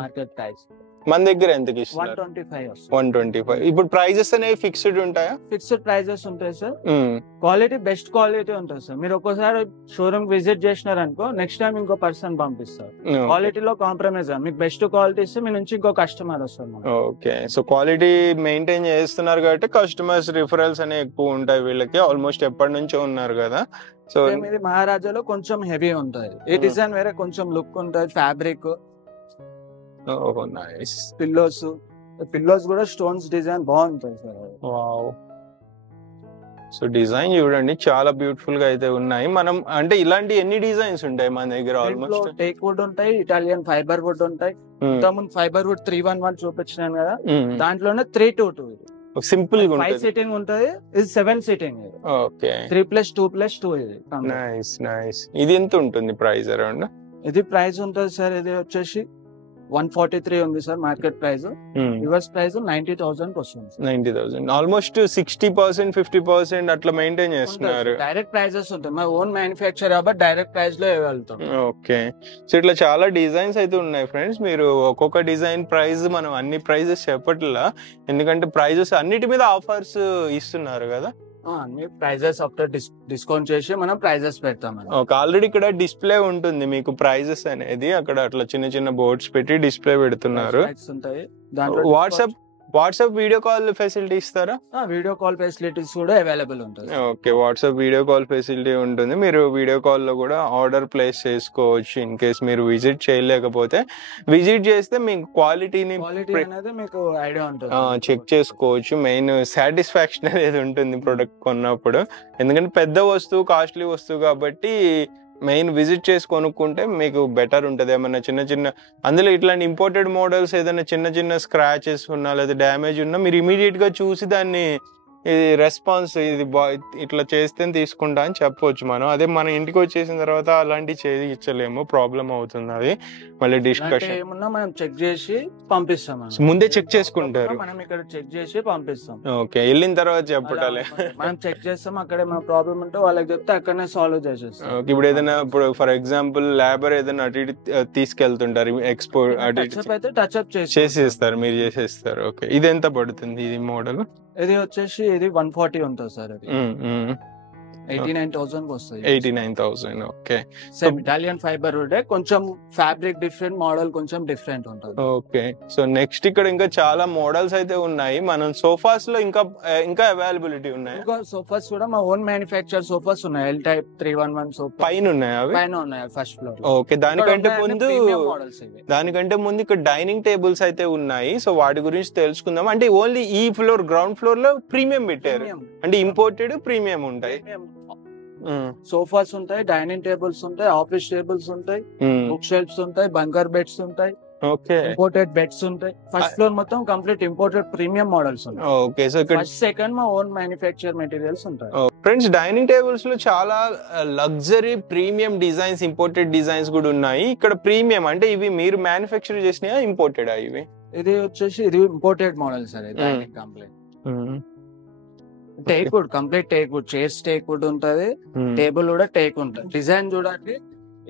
మార్కెట్ ప్రైస్. మన దగ్గర ఎంతకి ఇస్తారు? 125. ఇప్పుడు ప్రైజెస్ అనేవి ఫిక్స్డ్ ఉంటాయా? ఫిక్స్డ్ ప్రైజెస్ ఉంటాయి సార్. క్వాలిటీ బెస్ట్ క్వాలిటీ ఉంటుంది సార్. మీరు ఒక్కసారి షోరూమ్ విజిట్ చేసినారు అనుకో, నెక్స్ట్ టైం ఇంకో పర్సన్ పంపిస్తారు. క్వాలిటీలో కాంప్రమైజ్, మీకు బెస్ట్ క్వాలిటీ ఇస్తే మీ నుంచి ఇంకో కస్టమర్ వస్తారు. ఓకే. సో క్వాలిటీ మెయింటైన్ చేస్తున్నారు కాబట్టి కస్టమర్స్ రిఫరల్స్ అనేవి ఎక్కువ ఉంటాయి వీళ్ళకి, ఆల్మోస్ట్ ఎప్పటి నుంచో ఉన్నారు కదా. సో ఇది మహారాజాలో కొంచెం హెవీ ఉంటుంది, ఈ డిజైన్ వేరే కొంచెం లుక్ ఉంటుంది. Fabric, nice. పిల్లోస్ కూడా స్టోన్స్ డిజైన్ బాగుంటుంది సార్. వావ్. సో డిజైన్ చూడండి, చాలా బ్యూటిఫుల్ గా అయితే ఉన్నాయి. మనం అంటే ఇలాంటి ఎన్ని డిజైన్స్ ఉంటాయి మన దగ్గర? ఆల్మోస్ట్ టేక్ వుడ్ ఉంటాయి, ఇటాలియన్ ఫైబర్ వుడ్ ఉంటాయి. ఇంతకుముందు ఫైబర్ వుడ్ 311 చూపించినాను కదా, దాంట్లోనే 322 సింపుల్ గా 5 సీటింగ్ ఉంటది, ఇది 7 సీటింగ్. ఓకే, 3+2+2 ఇది. Nice nice. ఇది ఎంత ఉంటుంది ప్రైస్ అరౌండ్? ఇది ప్రైస్ ఉంటుంది సార్, ఇది వచ్చేసి 143 ఉంది sir market price. Reverse price 90,000 వస్తుంది. 90,000, ఆల్మోస్ట్ 60% 50% అట్లా మెయింటైన్ చేస్తున్నారు. డైరెక్ట్ ప్రైజెస్ ఉంటాయి, మా ఓన్ మ్యానుఫ్యాక్చర్ కాబట్టి డైరెక్ట్ ప్రైస్ లో ఇవ్వగలుగుతాం. ఓకే. సో ఇట్లా చాలా డిజైన్స్ అయితే ఉన్నాయి ఫ్రెండ్స్. మీరు ఒక్కొక్క డిజైన్ ప్రైస్, మనం అన్ని ప్రైజెస్ చెప్పట్లా, ఎందుకంటే ప్రైజెస్ అన్నిటి మీద ఆఫర్స్ ఇస్తున్నారు కదా. అన్ని ప్రైజెస్ ఆఫ్టర్ డిస్కౌంట్ చేసి మనం ప్రైజెస్ పెడతాం. ఆల్రెడీ ఇక్కడ డిస్ప్లే ఉంటుంది మీకు ప్రైజెస్ అనేది, అక్కడ అట్లా చిన్న చిన్న బోర్డ్స్ పెట్టి డిస్ప్లే పెడుతున్నారు. వాట్సాప్ వీడియో కాల్ ఫెసిలిటీ ఇస్తారా? వీడియో కాల్ ఫెసిలిటీస్ కూడా అవైలబుల్ ఉంటుంది. Okay, WhatsApp video call facility ఉంటుంది. మీరు వీడియో కాల్ లో కూడా ఆర్డర్ ప్లేస్ చేసుకోవచ్చు. ఇన్ కేస్ మీరు విజిట్ చేయలేకపోతే, విజిట్ చేస్తే మీకు క్వాలిటీని మీకు ఐడియా ఉంటుంది, చెక్ చేసుకోవచ్చు. మెయిన్ సాటిస్ఫాక్షన్ అనేది ఉంటుంది ప్రొడక్ట్ కొన్నప్పుడు, ఎందుకంటే పెద్ద వస్తువు, కాస్ట్లీ వస్తువు కాబట్టి మెయిన్ విజిట్ చేసి కొనుక్కుంటే మీకు బెటర్ ఉంటుంది. ఏమన్నా చిన్న చిన్న అందులో ఇట్లాంటి ఇంపోర్టెడ్ మోడల్స్ ఏదైనా చిన్న చిన్న స్క్రాచెస్ ఉన్నా లేదా డ్యామేజ్ ఉన్నా మీరు ఇమీడియట్ గా చూసి దాన్ని ఇది రెస్పాన్స్ ఇది ఇట్లా చేస్తే తీసుకుంటా అని చెప్పవచ్చు మనం. అదే మన ఇంటికి వచ్చేసిన తర్వాత అలాంటివి చేయించలేము, ప్రాబ్లం అవుతుంది. అది మళ్ళీ డిస్కషన్ ఏమన్నా మనం చెక్ చేసి పంపిస్తాం, ముందే చెక్ చేసుకుంటారు. మనం ఇక్కడ చెక్ చేసి పంపిస్తాం. ఓకే, వెళ్ళిన తర్వాత చెప్పటాలే, మనం చెక్ చేస్తాం. అక్కడ మన ప్రాబ్లం ఉంటే వాళ్ళకి చెప్తే అక్కడనే సాల్వ్ చేసేస్తాం. ఇప్పుడు ఏదైనా, ఇప్పుడు ఫర్ ఎగ్జాంపుల్ లేబర్ ఏదైనా అటు ఇటు తీసుకెళ్తుంటారు, ఎక్స్పోర్ట్ అయితే టచ్ అప్ చేసేస్తారు, మీరు చేసేస్తారు. ఓకే, ఇది ఎంత పడుతుంది ఇది మోడల్? ఇది వచ్చేసి ఇది 140 ఉంటుంది సార్. అది 89,000 వస్తుంది. 89,000. ఓకే. సేమ్ ఇటాలియన్ ఫైబర్ ఉంటే కొంచెం ఫ్యాబ్రిక్ డిఫరెంట్, మోడల్ కొంచెం డిఫరెంట్ ఉంటుంది. ఓకే. సో నెక్స్ట్ ఇక్కడ ఇంకా చాలా మోడల్స్ అయితే ఉన్నాయి. మనం సోఫాస్ లో ఇంకా అవైలబిలిటీ ఉన్నాయి. ఇంకా సోఫాస్ కూడా మా ఓన్ మ్యానుఫ్యాక్చర్ సోఫాస్ ఉన్నాయి. ఎల్ టైప్ 311 సోఫా పైన ఉన్నాయి, అవి పైన ఉన్నాయి ఫస్ట్ ఫ్లోర్. ఓకే, దానికంటే ముందు ఇక్కడ డైనింగ్ టేబుల్స్ అయితే ఉన్నాయి. సో వాటి గురించి తెలుసుకుందాం. అంటే ఓన్లీ ఈ ఫ్లోర్, గ్రౌండ్ ఫ్లోర్ లో ప్రీమియం పెట్టారు, అంటే ఇంపోర్టెడ్ ప్రీమియం ఉంటాయి. సోఫాస్ ఉంటాయి, డైనింగ్ టేబుల్స్ ఉంటాయి, ఆఫీస్ టేబుల్స్ ఉంటాయి, బుక్ షెల్ఫ్స్ ఉంటాయి, బంకర్ బెడ్స్ ఉంటాయి, ఇంపోర్టెడ్ బెడ్స్ ఉంటాయి. ఫస్ట్ ఫ్లోర్ మొత్తం కంప్లీట్ ఇంపోర్టెడ్ ప్రీమియం మోడల్స్ ఉంటాయి. ఓకే. సో ఫస్ట్ సెకండ్ మా ఓన్ మ్యానుఫ్యాక్చర్ మెటీరియల్స్ ఉంటాయి. ఫ్రెండ్స్, డైనింగ్ టేబుల్స్ లో చాలా luxury premium designs, imported designs కూడా ఉన్నాయి. ఇక్కడ ప్రీమియం అంటే ఇవి మీరు మ్యానుఫ్యాక్చర్ చేసినా ఇంపోర్టెడ్? ఇవి ఇది వచ్చేసి ఇది imported model sir. Complete teak wood, complete teak would, chairs teak wood ఉంటది, టేబుల్ కూడా టేక్ ఉంటుంది. డిజైన్ చూడండి,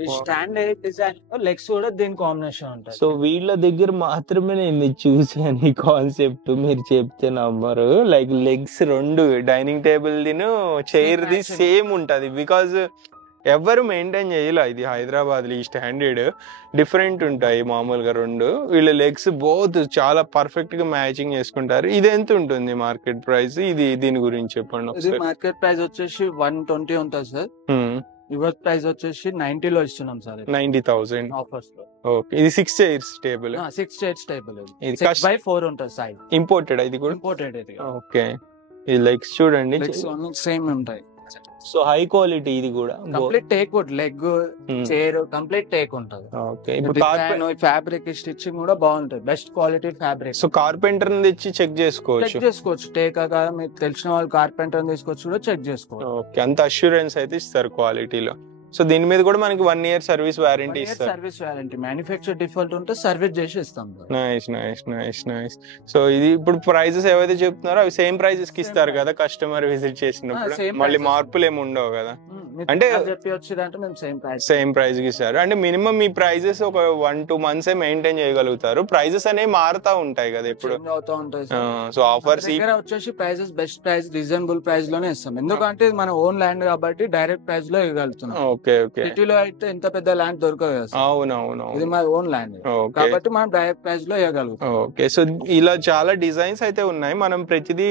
ఈ స్టాండ్ డిజైన్ లెగ్స్ కూడా దీని కాంబినేషన్ ఉంటుంది. సో వీళ్ళ దగ్గర మాత్రమే నేను చూసాను ఈ కాన్సెప్ట్, మీరు చెప్తే నమ్మరు. లైక్ లెగ్స్ రెండు డైనింగ్ టేబుల్ దిను చైర్ ది సేమ్ ఉంటది. బికాజ్ ఎవరు మెయింటైన్ చేయలే ఇది హైదరాబాద్ లో. ఈ స్టాండర్డ్ డిఫరెంట్ ఉంటాయి మామూలుగా రెండు. వీళ్ళ లెగ్స్ బోత్ చాలా పర్ఫెక్ట్ గా మ్యాచింగ్ చేసుకుంటారు. ఇది ఎంత ఉంటుంది మార్కెట్ ప్రైస్? ఇది దీని గురించి చెప్పండి. మార్కెట్ ప్రైస్ వచ్చేసి 120 ఉంటుంది సార్. రివర్స్ ప్రైస్ వచ్చేసి 90 లో ఇస్తున్నాం సార్. 90,000 ఆఫర్స్ లో. ఓకే, ఇది 6 చైర్స్ టేబుల్. 6 chairs table. ఇది 6x4 ఉంటుంది సైజ్. ఇంపోర్టెడ్ ఇది కూడా. ఇంపోర్టెడ్ ఇది. ఓకే, ఈ లెగ్స్ చూడండి సేమ్ ఉంటాయి. సో హై క్వాలిటీ ఇది కూడా. Complete teak would, leg chair complete take ఉంటుంది. ఓకే, ఇప్పుడు ఫ్యాబ్రిక్ స్టిచ్చింగ్ కూడా బాగుంటుంది. Best quality fabric. So carpenter తెచ్చి చెక్ చేసుకోవచ్చు. టేక్ మీకు తెలిసిన వాళ్ళు కార్పెంటర్ తీసుకొచ్చి కూడా చెక్ చేసుకోవచ్చు. ఓకే, అంత అష్యూరెన్స్ అయితే ఇస్తారు క్వాలిటీలో. సో దీని మీద కూడా మనకి 1 year సర్వీస్ వారంటీ ఇస్తారు. సర్వీస్ వారంటీ, మ్యానుఫ్యాక్చర్ డిఫాల్ట్ ఉంటే సర్వీస్ చేసి ఇస్తాం. Nice nice nice nice. So ఇది ఇప్పుడు ప్రైజెస్ ఏవైతే చెప్తున్నారో అవి సేమ్ ప్రైజెస్ కి ఇస్తారు కదా కస్టమర్ విజిట్ చేసినప్పుడు? మళ్ళీ మార్పులు ఏమి ఉండవు కదా? అంటే సేమ్ ప్రైస్ కి ఇస్తారు. అంటే మినిమం మీ ప్రైజెస్ ఒక 1-2 months మెయింటైన్ చేయగలుగుతారు. ప్రైజెస్ అనేవి మారుతా ఉంటాయి కదా ఇప్పుడు. సో ఆఫర్స్ వచ్చేసి prices best price, reasonable price లోనే ఇస్తాం. ఎందుకంటే మన ఓన్ ల్యాండ్ కాబట్టి డైరెక్ట్ ప్రైస్ లో ఇవ్వగలుగుతున్నాం. Okay okay. సిటీలో అయితే ఇంత పెద్ద ల్యాండ్ దొరకదు కదా. అవునవును, ఇది మా ఓన్ ల్యాండ్ కాబట్టి మనం డైరెక్ట్ ప్రైస్ లో ఇవ్వగలుగుతాం. ఓకే, సో ఇలా చాలా డిజైన్స్ అయితే ఉన్నాయి. మనం ప్రతిదీ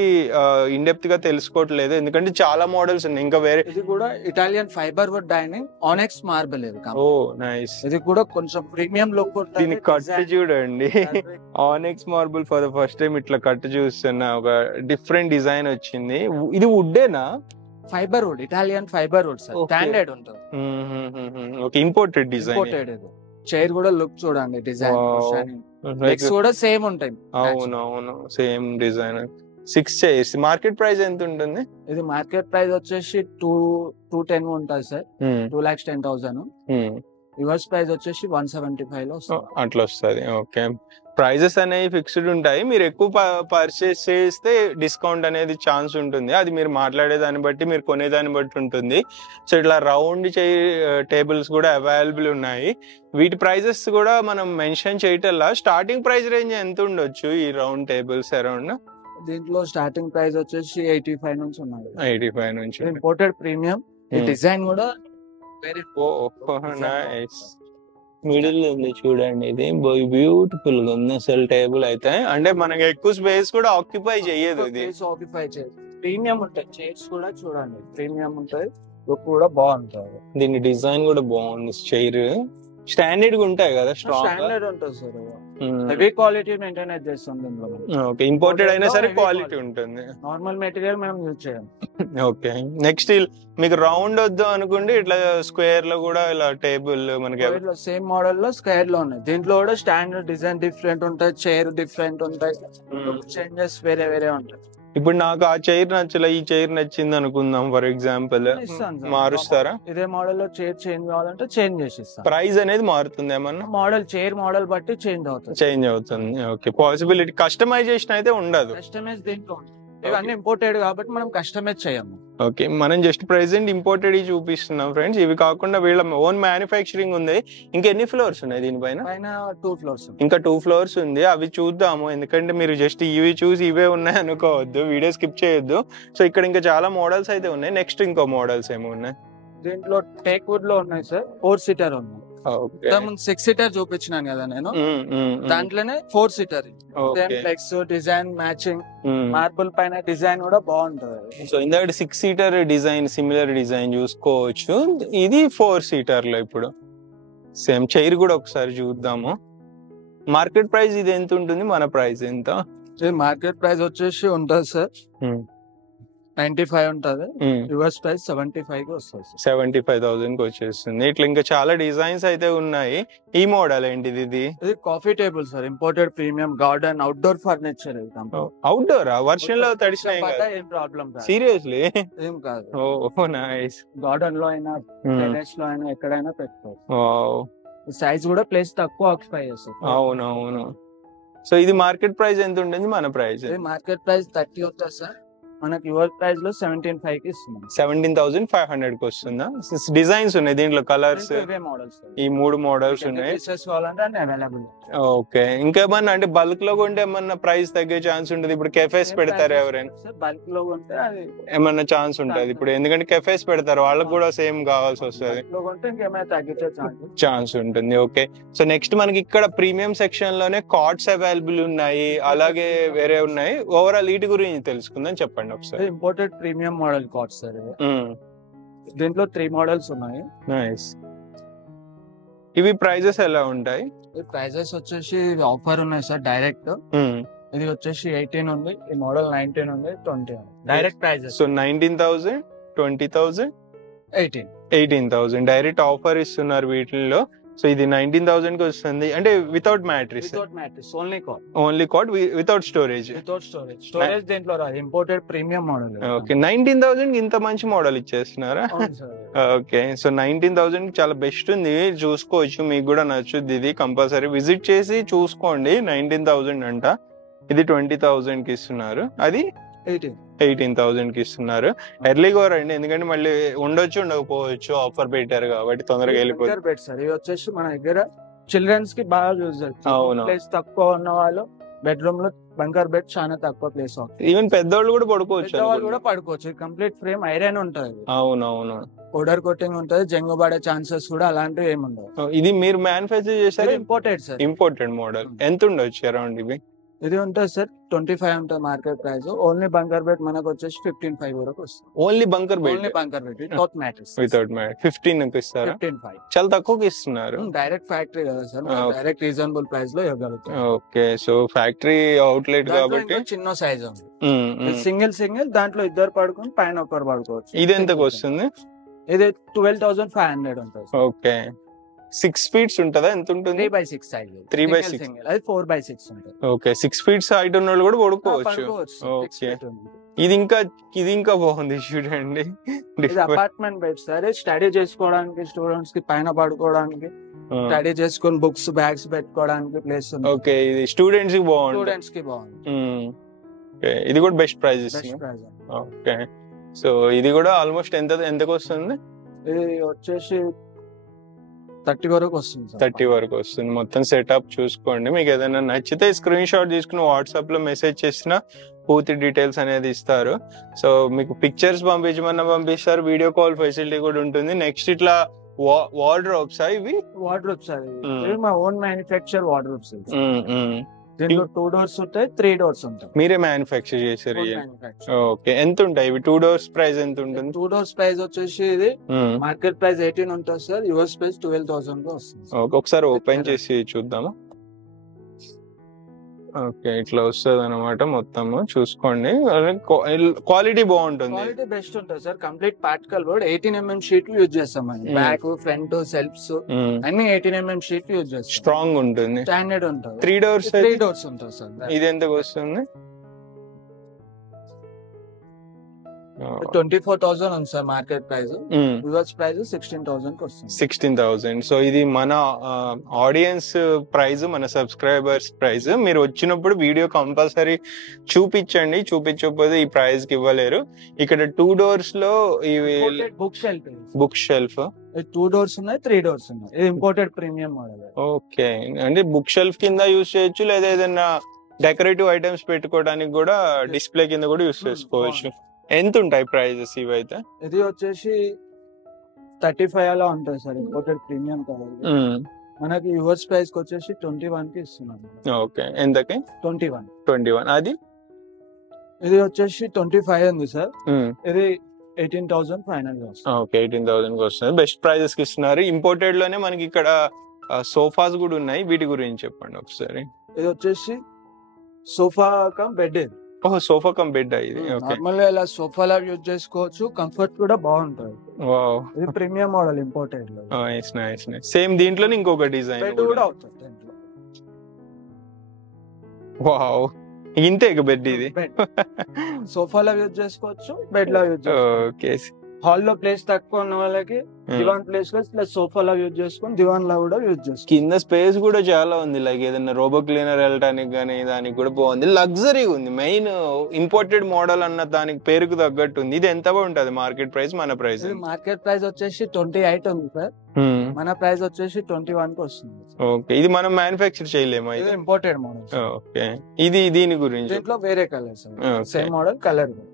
ఇన్ డెప్త్ గా తెలుసుకోవట్లేదు ఎందుకంటే చాలా మోడల్స్ ఉన్నాయి. ఇంకా వేరే ఇది కూడా Italian fibre wood dining onyx marble. ఇది ఓ నైస్. ఇది కూడా కొంచెం ప్రీమియం లుక్ ఉంటుంది. దీని కట్ చూడండి, onyx marble for the first time ఇట్లా కట్ చూస్తున్నా. ఒక డిఫరెంట్ డిజైన్ వచ్చింది. ఇది వుడ్డేనా? Fibre wood, Italian fibre wood sir. Standard ఉంటుంది. Okay, imported design. ఇంపోర్టెడ్. ఇది చైర్ కూడా లుక్ చూడండి, డిజైన్ లెగ్స్ కూడా సేమ్ ఉంటాయి. అవునవును, same design. 6 chairs. Market price ఎంత ఉంటుంది? ఇది మార్కెట్ ప్రైస్ వచ్చేసి 210 ఉంటుంది సార్. 2,10,000. రివర్స్ ప్రైస్ వచ్చేసి 175 లో అట్లా వస్తుంది. ఓకే, ప్రైజెస్ అనేవి ఫిక్స్డ్ ఉంటాయి. మీరు ఎక్కువ పర్చేస్ చేస్తే డిస్కౌంట్ అనేది ఛాన్స్ ఉంటుంది. అది మీరు మాట్లాడే దాన్ని బట్టి, మీరు కొనేదాన్ని బట్టి ఉంటుంది. సో ఇట్లా రౌండ్ టేబుల్స్ కూడా అవైలబుల్ ఉన్నాయి. వీటి ప్రైజెస్ కూడా మనం మెన్షన్ చేయటల్లా. స్టార్టింగ్ ప్రైస్ రేంజ్ ఎంత ఉండొచ్చు ఈ రౌండ్ టేబుల్స్ అరౌండ్? దీంట్లో స్టార్టింగ్ ప్రైస్ వచ్చేసి 85 నుంచి ఉన్నాయి. 85 నుంచి. Imported premium. ఈ డిజైన్ కూడా వెరీ నైస్. మిడిల్ ఉంది చూడండి, ఇది బ్యూటిఫుల్ గా ఉంది అసలు. టేబుల్ అయితే అంటే మనకి ఎక్కువ స్పేస్ కూడా ఆక్యుపై చేయదు. ఇది ఆక్యుపై చేయదు. ప్రీమియం ఉంటాయి చైర్స్ కూడా చూడండి, ప్రీమియం ఉంటాయి. లుక్ కూడా బాగుంటుంది. దీని డిజైన్ కూడా బాగుంది. చైర్ స్టాండర్డ్ గా ఉంటాయి కదా, స్టాండర్డ్ ఉంటుంది సార్. హెవీ క్వాలిటీ మెయింటైన్ చేస్తాం దీంట్లో. ఓకే, ఇంపోర్టెడ్ అయినా సరే క్వాలిటీ ఉంటుంది. నార్మల్ మెటీరియల్ మనం యూజ్ చేయం. ఓకే, నెక్స్ట్ మీకు రౌండ్ వద్దు అనుకుంటే ఇట్లా స్క్వేర్ లో కూడా ఇలా టేబుల్ మనకి సేమ్ మోడల్ లో స్క్వేర్ లో ఉన్నాయి. దీంట్లో కూడా స్టాండర్డ్ డిజైన్ డిఫరెంట్ ఉంటాయి, చైర్ డిఫరెంట్ ఉంటాయి, చేంజెస్ వేరే వేరే ఉంటాయి. ఇప్పుడు నాకు ఆ చైర్ నచ్చలే, ఈ చైర్ నచ్చింది అనుకుందాం ఫర్ ఎగ్జాంపుల్, మారుస్తారా? ఇదే మోడల్ లో చైర్ చేంజ్ కావాలంటే చేంజ్ చేసి ఇస్తాం. ప్రైస్ అనేది మారుతుంది ఏమన్నా? మోడల్ చైర్ మోడల్ బట్టి చేంజ్ అవుతుంది. ఓకే, పాసిబిలిటీ కస్టమైజేషన్ అయితే ఉండదు. కస్టమైజ్ దీంట్లో ఇవన్నీ ఇంపోర్టెడ్ కాబట్టి మనం కస్టమైజ్ చేయము. ఓకే, మనం జస్ట్ ప్రెసెంట్ ఇంపోర్టెడ్ చూపిస్తున్నాం ఫ్రెండ్స్. ఇవి కాకుండా వీళ్ళ ఓన్ మ్యానుఫ్యాక్చరింగ్ ఉంది. ఇంకా ఎన్ని ఫ్లోర్స్ ఉన్నాయి దీనిపైన? 2 floors. ఇంకా 2 floors ఉంది. అవి చూద్దాము, ఎందుకంటే మీరు జస్ట్ ఇవి చూసి ఇవే ఉన్నాయి అనుకోవద్దు, వీడియో స్కిప్ చేయొద్దు. సో ఇక్కడ ఇంకా చాలా మోడల్స్ అయితే ఉన్నాయి. నెక్స్ట్ ఇంకో మోడల్స్ ఏమి ఉన్నాయి? దీంట్లో టేక్ వుడ్ లో ఉన్నాయి సార్. 4 seater ఉన్నాయి. 6 seater చూపించినాను కదా నేను, దాంట్లోనే 4 seater. Flex design matching, marble పైన డిజైన్ కూడా బాగుంటది. సో ఇందాక 6 seater డిజైన్, సిమిలర్ డిజైన్ చూసుకోవచ్చు. ఇది 4 seater లో ఇప్పుడు సేమ్ చైర్ కూడా ఒకసారి చూద్దాము. మార్కెట్ ప్రైస్ ఇది ఎంత ఉంటుంది, మన ప్రైస్ ఎంత? మార్కెట్ ప్రైస్ వచ్చేసి ఉంటుంది సార్ 95 ఉంటది. రివర్స్ ప్రైస్ 75 కి వస్తుంది. 75,000 కి వచ్చేస్తుంది. ఇట్లా ఇంకా చాలా డిజైన్స్ అయితే ఉన్నాయి. ఈ మోడల్ ఏంటిది? ఇది coffee table sir. Imported premium garden outdoor furniture. Outdoor version లో తడిసినాయి, ఏం ప్రాబ్లం సీరియస్లీ ఏం కాదు. ఓ నైస్. గార్డెన్ లో అయినా టెర్రస్ లో అయినా ఎక్కడైనా పెట్టుకోవచ్చు. సైజ్ కూడా ప్లేస్ తక్కువ ఆక్యుపై చేస్తుంది. అవునవును. సో ఇది మార్కెట్ ప్రైస్ ఎంత ఉంటుంది, మన ప్రైస్? మార్కెట్ ప్రైస్ 30 ఉంటుంది సార్. మనకి యువర్ ప్రైస్ లో 17,500 కి ఇస్తున్నాం. 17,500 కి వస్తుందా? డిజైన్స్ ఉన్నాయి దీంట్లో, కలర్స్, ఇవే మోడల్స్ ఈ 3 మోడల్స్ ఉన్నాయి. కావాలంటే అన్ని అవైలబుల్. ఓకే, ఇంకేమన్నా అంటే బల్క్ లో కొంటే ఏమన్నా ప్రైస్ తగ్గే ఛాన్స్ ఉంటుంది? ఇప్పుడు కెఫేస్ పెడతారు ఎవరైనా, బల్క్ లో కొంటే అది ఏమన్నా ఛాన్స్ ఉంటుంది ఇప్పుడు? ఎందుకంటే కెఫేస్ పెడతారు, వాళ్ళకి కూడా సేమ్ కావాల్సి వస్తుంది, లో కొంటే ఇంకేమైనా తగ్గించే ఛాన్స్ ఉంటుంది. ఓకే, సో నెక్స్ట్ మనకి ఇక్కడ ప్రీమియం సెక్షన్ లోనే కార్డ్స్ అవైలబుల్ ఉన్నాయి, అలాగే వేరే ఉన్నాయి. ఓవరాల్ వీటి గురించి తెలుసుకుందాం, చెప్పండి ఒకసారి. Imported premium model cards sir. దీంట్లో 3 మోడల్స్ ఉన్నాయి. నైస్. ఇవి ప్రైజెస్ ఎలా ఉంటాయి? ప్రైజెస్ వచ్చేసి ఆఫర్ ఉన్నాయి సార్ డైరెక్ట్. ఇది వచ్చేసి 18 ఉంది, ఈ మోడల్ 19 ఉంది, 20 ఉంది direct prices. So 19,000, 20,000, 18,000 direct offer ఇస్తున్నారు వీటిల్లో. సో ఇది 19,000 కి వస్తుంది, అంటే without mattress, only cot, without storage. Storage దీంట్లో రాదు, ఇంపోర్టెడ్ ప్రీమియం మోడల్. ఓకే, 19,000 ఇంత మంచి మోడల్ ఇచ్చేస్తున్నారా? ఓకే, సో 19,000 చాలా బెస్ట్ ఉంది, చూసుకోవచ్చు, మీకు కూడా నచ్చుద్ది. ఇది కంపల్సరీ విజిట్ చేసి చూసుకోండి. 19,000 అంట, ఇది 20,000 కి ఇస్తున్నారు, అది 18,000 కి ఇస్తున్నారు. ఎర్లీగా రండి, ఎందుకంటే మళ్ళీ ఉండొచ్చు ఉండకపోవచ్చు, ఆఫర్ పెట్టారు కాబట్టి తొందరగా వెళ్ళిపోతారు. ఇది వచ్చేసి మన దగ్గర చిల్డ్రన్స్ కి బాగా యూజ్ అవుతుంది. అవును, ప్లేస్ తక్కువ ఉన్న వాళ్ళు బెడ్రూమ్ లో బంకర్ బెడ్ చాలా తక్కువ ప్లేస్ అవుతుంది. ఈవెన్ పెద్దవాళ్ళు కూడా పడుకోవచ్చు, పడుకోవచ్చు. కంప్లీట్ ఫ్రేమ్ ఐరన్ ఉంటుంది. అవునవును, పౌడర్ కోటింగ్ ఉంటుంది, జంగు పడే ఛాన్సెస్ కూడా అలాంటివి ఏముండవు. ఇది మీరు మ్యానుఫ్యాక్చర్ చేశారు? Imported sir, imported model. ఎంత ఉండొచ్చు అరౌండ్ ఇవి? ఇది ఉంటుంది సార్ 25 ఉంటుంది market price. Only bunker bed మనకు వచ్చేసి 15,500 వరకు వస్తుంది. Only bunker bed, without mattress, without mat 15 కి ఇస్తారా? 15,500 చాలా తక్కువకి ఇస్తున్నారు. డైరెక్ట్ ఫ్యాక్టరీ కదా సార్, డైరెక్ట్ రీజనబుల్ ప్రైస్ లో ఇవ్వగలుగుతాం. ఓకే, సో ఫ్యాక్టరీ అవుట్లెట్ కాబట్టి చిన్న సైజ్ ఉంది. సింగిల్ దాంట్లో ఇద్దరు పడుకొని పైన ఒకరు పడుకోవచ్చు. ఇది ఎంతకు వస్తుంది? ఇది 12,500 ఉంటుంది. ఓకే, 6 feet ఉంటుందా? ఎంత ఉంటుంది? 3x6 size. 3x6, అది 4x6 ఉంటుంది. ఓకే, 6 feet హైట్ ఉన్న వాళ్ళు కూడా పడుకోవచ్చు. ఓకే, ఇది ఇంకా బాగుంది చూడండి. అపార్ట్మెంట్ బెడ్ సార్, స్టడీ చేసుకోవడానికి, స్టూడెంట్స్ కి పైన పడుకోవడానికి, స్టడీ చేసుకొని బుక్స్ బ్యాగ్స్ పెట్టుకోవడానికి ప్లేస్ ఉంది. ఓకే, ఇది స్టూడెంట్స్ కి బాగుంది. స్టూడెంట్స్ కి బాగుంది. ఓకే, ఇది కూడా బెస్ట్ ప్రైస్ ఇస్తుంది. ఓకే, సో ఇది కూడా ఆల్మోస్ట్ ఎంతకు వస్తుంది? ఇది వచ్చేసి 30 వరకు వస్తుంది. 30 వరకు వస్తుంది. మొత్తం సెటప్ చూసుకోండి. మీకు ఏదైనా నచ్చితే స్క్రీన్ షాట్ తీసుకుని వాట్సాప్ లో మెసేజ్ చేసిన పూర్తి డీటెయిల్స్ అనేది ఇస్తారు. సో మీకు పిక్చర్స్ పంపించమన్నా పంపిస్తారు, వీడియో కాల్ ఫెసిలిటీ కూడా ఉంటుంది. నెక్స్ట్ ఇట్లా వార్డ్రోబ్స్, ఇవి వార్డ్రోబ్స్ మా ఓన్ మ్యానుఫ్యాక్చర్ వార్డ్రోబ్స్. దీంట్లో 2 doors ఉంటాయి, 3 doors ఉంటాయి. మీరే మ్యానుఫ్యాక్చర్ చేశారు? ఓకే, ఎంత ఉంటాయి ఇవి? 2 doors ప్రైస్ ఎంత ఉంటుంది? 2 doors ప్రైస్ వచ్చేసి ఇది మార్కెట్ ప్రైస్ 18 ఉంటుంది సార్, యుఎస్ ప్రైస్ 12,000 లో వస్తుంది. ఒకసారి ఓపెన్ చేసి చూద్దామా? ఓకే, ఇట్లా వస్తుంది అనమాట. మొత్తము చూసుకోండి, క్వాలిటీ బాగుంటుంది, క్వాలిటీ బెస్ట్ ఉంటుంది sir. Complete particle board 18mm sheet use చేస్తాం. బ్యాక్ ఫ్రంట్ సెల్ఫ్స్ అన్ని 18mm షీట్ యూజ్ చేస్తాం. స్ట్రాంగ్ ఉంటుంది, స్టాండర్డ్ ఉంటుంది. 3 doors ఉంటుంది సార్. ఇది ఎంతకు వస్తుంది? 24,000 ఉంది sir market price. US price 16,000 కి వస్తుంది. 16,000. సో ఇది మన ఆడియన్స్ ప్రైస్, మన సబ్స్క్రైబర్స్ ప్రైస్. మీరు వచ్చినప్పుడు వీడియో కంపల్సరీ చూపించండి, చూపించకపోతే ఈ ప్రైస్ కి ఇవ్వలేరు. ఇక్కడ 2 doors లో ఇవి బుక్ షెల్ఫ్ 2 doors ఉన్నాయి, 3 doors ఉన్నాయి. ఇది ఇంపోర్టెడ్ ప్రీమియం మోడల్. ఓకే, అంటే బుక్ షెల్ఫ్ కింద యూస్ చేయొచ్చు, లేదా ఏదైనా డెకరేటివ్ ఐటమ్స్ పెట్టుకోవడానికి కూడా డిస్ప్లే కింద కూడా యూస్ చేసుకోవచ్చు. ఎంత ఉంటాయి ప్రైజెస్ ఇవైతే? ఇది వచ్చేసి 35 అలా ఉంటుంది సార్, ఇంపోర్టెడ్ ప్రీమియం కాబట్టి. మనకి యుఎస్ ప్రైస్ కి వచ్చేసి 21 కి ఇస్తున్నాను. ఓకే, ఎంతకి? 21. అది ఇది వచ్చేసి 25 ఉంది సార్. ఇది 18,000 ఫైనల్ గా వస్తుంది. ఓకే, 18,000 కి వస్తుంది. బెస్ట్ ప్రైజెస్ కి ఇస్తున్నారు. ఇంపోర్టెడ్ లోనే మనకి ఇక్కడ సోఫాస్ కూడా ఉన్నాయి, వీటి గురించి చెప్పండి ఒకసారి. ఇది వచ్చేసి sofa cum bed. Sofa cum bed ఇది. నార్మల్ గా ఇలా సోఫా లా యూజ్ చేసుకోవచ్చు, కంఫర్ట్ కూడా బాగుంటుంది. వావ్, ఇది ప్రీమియం మోడల్ ఇంపోర్టెడ్ లో. Nice nice nice. సేమ్ దీంట్లోనే ఇంకొక డిజైన్ బెడ్ కూడా అవుతుంది దీంట్లో. వావ్, ఇంతే బెడ్ ఇది. సోఫా లా యూజ్ చేసుకోవచ్చు, బెడ్ లా యూజ్ చేసుకోవచ్చు. ఓకే, హాల్ లో ప్లేస్ తక్కువ ఉన్న వాళ్ళకి దివాన్ ప్లేస్ లో ప్లస్ సోఫా లా యూజ్ చేసుకొని దివాన్ లా కూడా యూజ్ చేసుకోవచ్చు. కింద స్పేస్ కూడా చాలా ఉంది, లైక్ ఏదైనా రోబో క్లీనర్ వెళ్ళటానికి కానీ దానికి కూడా బాగుంది, లగ్జరీ ఉంది. మెయిన్ ఇంపోర్టెడ్ మోడల్ అన్న దానికి పేరుకు తగ్గట్టు ఉంది. ఇది ఎంత ఉంటుంది మార్కెట్ ప్రైస్, మన ప్రైస్? మార్కెట్ ప్రైస్ వచ్చేసి 28 ఉంది సార్, మన ప్రైస్ వచ్చేసి 21 కి వస్తుంది. ఓకే, ఇది మనం మ్యానుఫ్యాక్చర్ చేయలేమా? ఇది ఇంపోర్టెడ్ మోడల్. ఓకే, ఇది దీని గురించి దీంట్లో వేరే colours, same model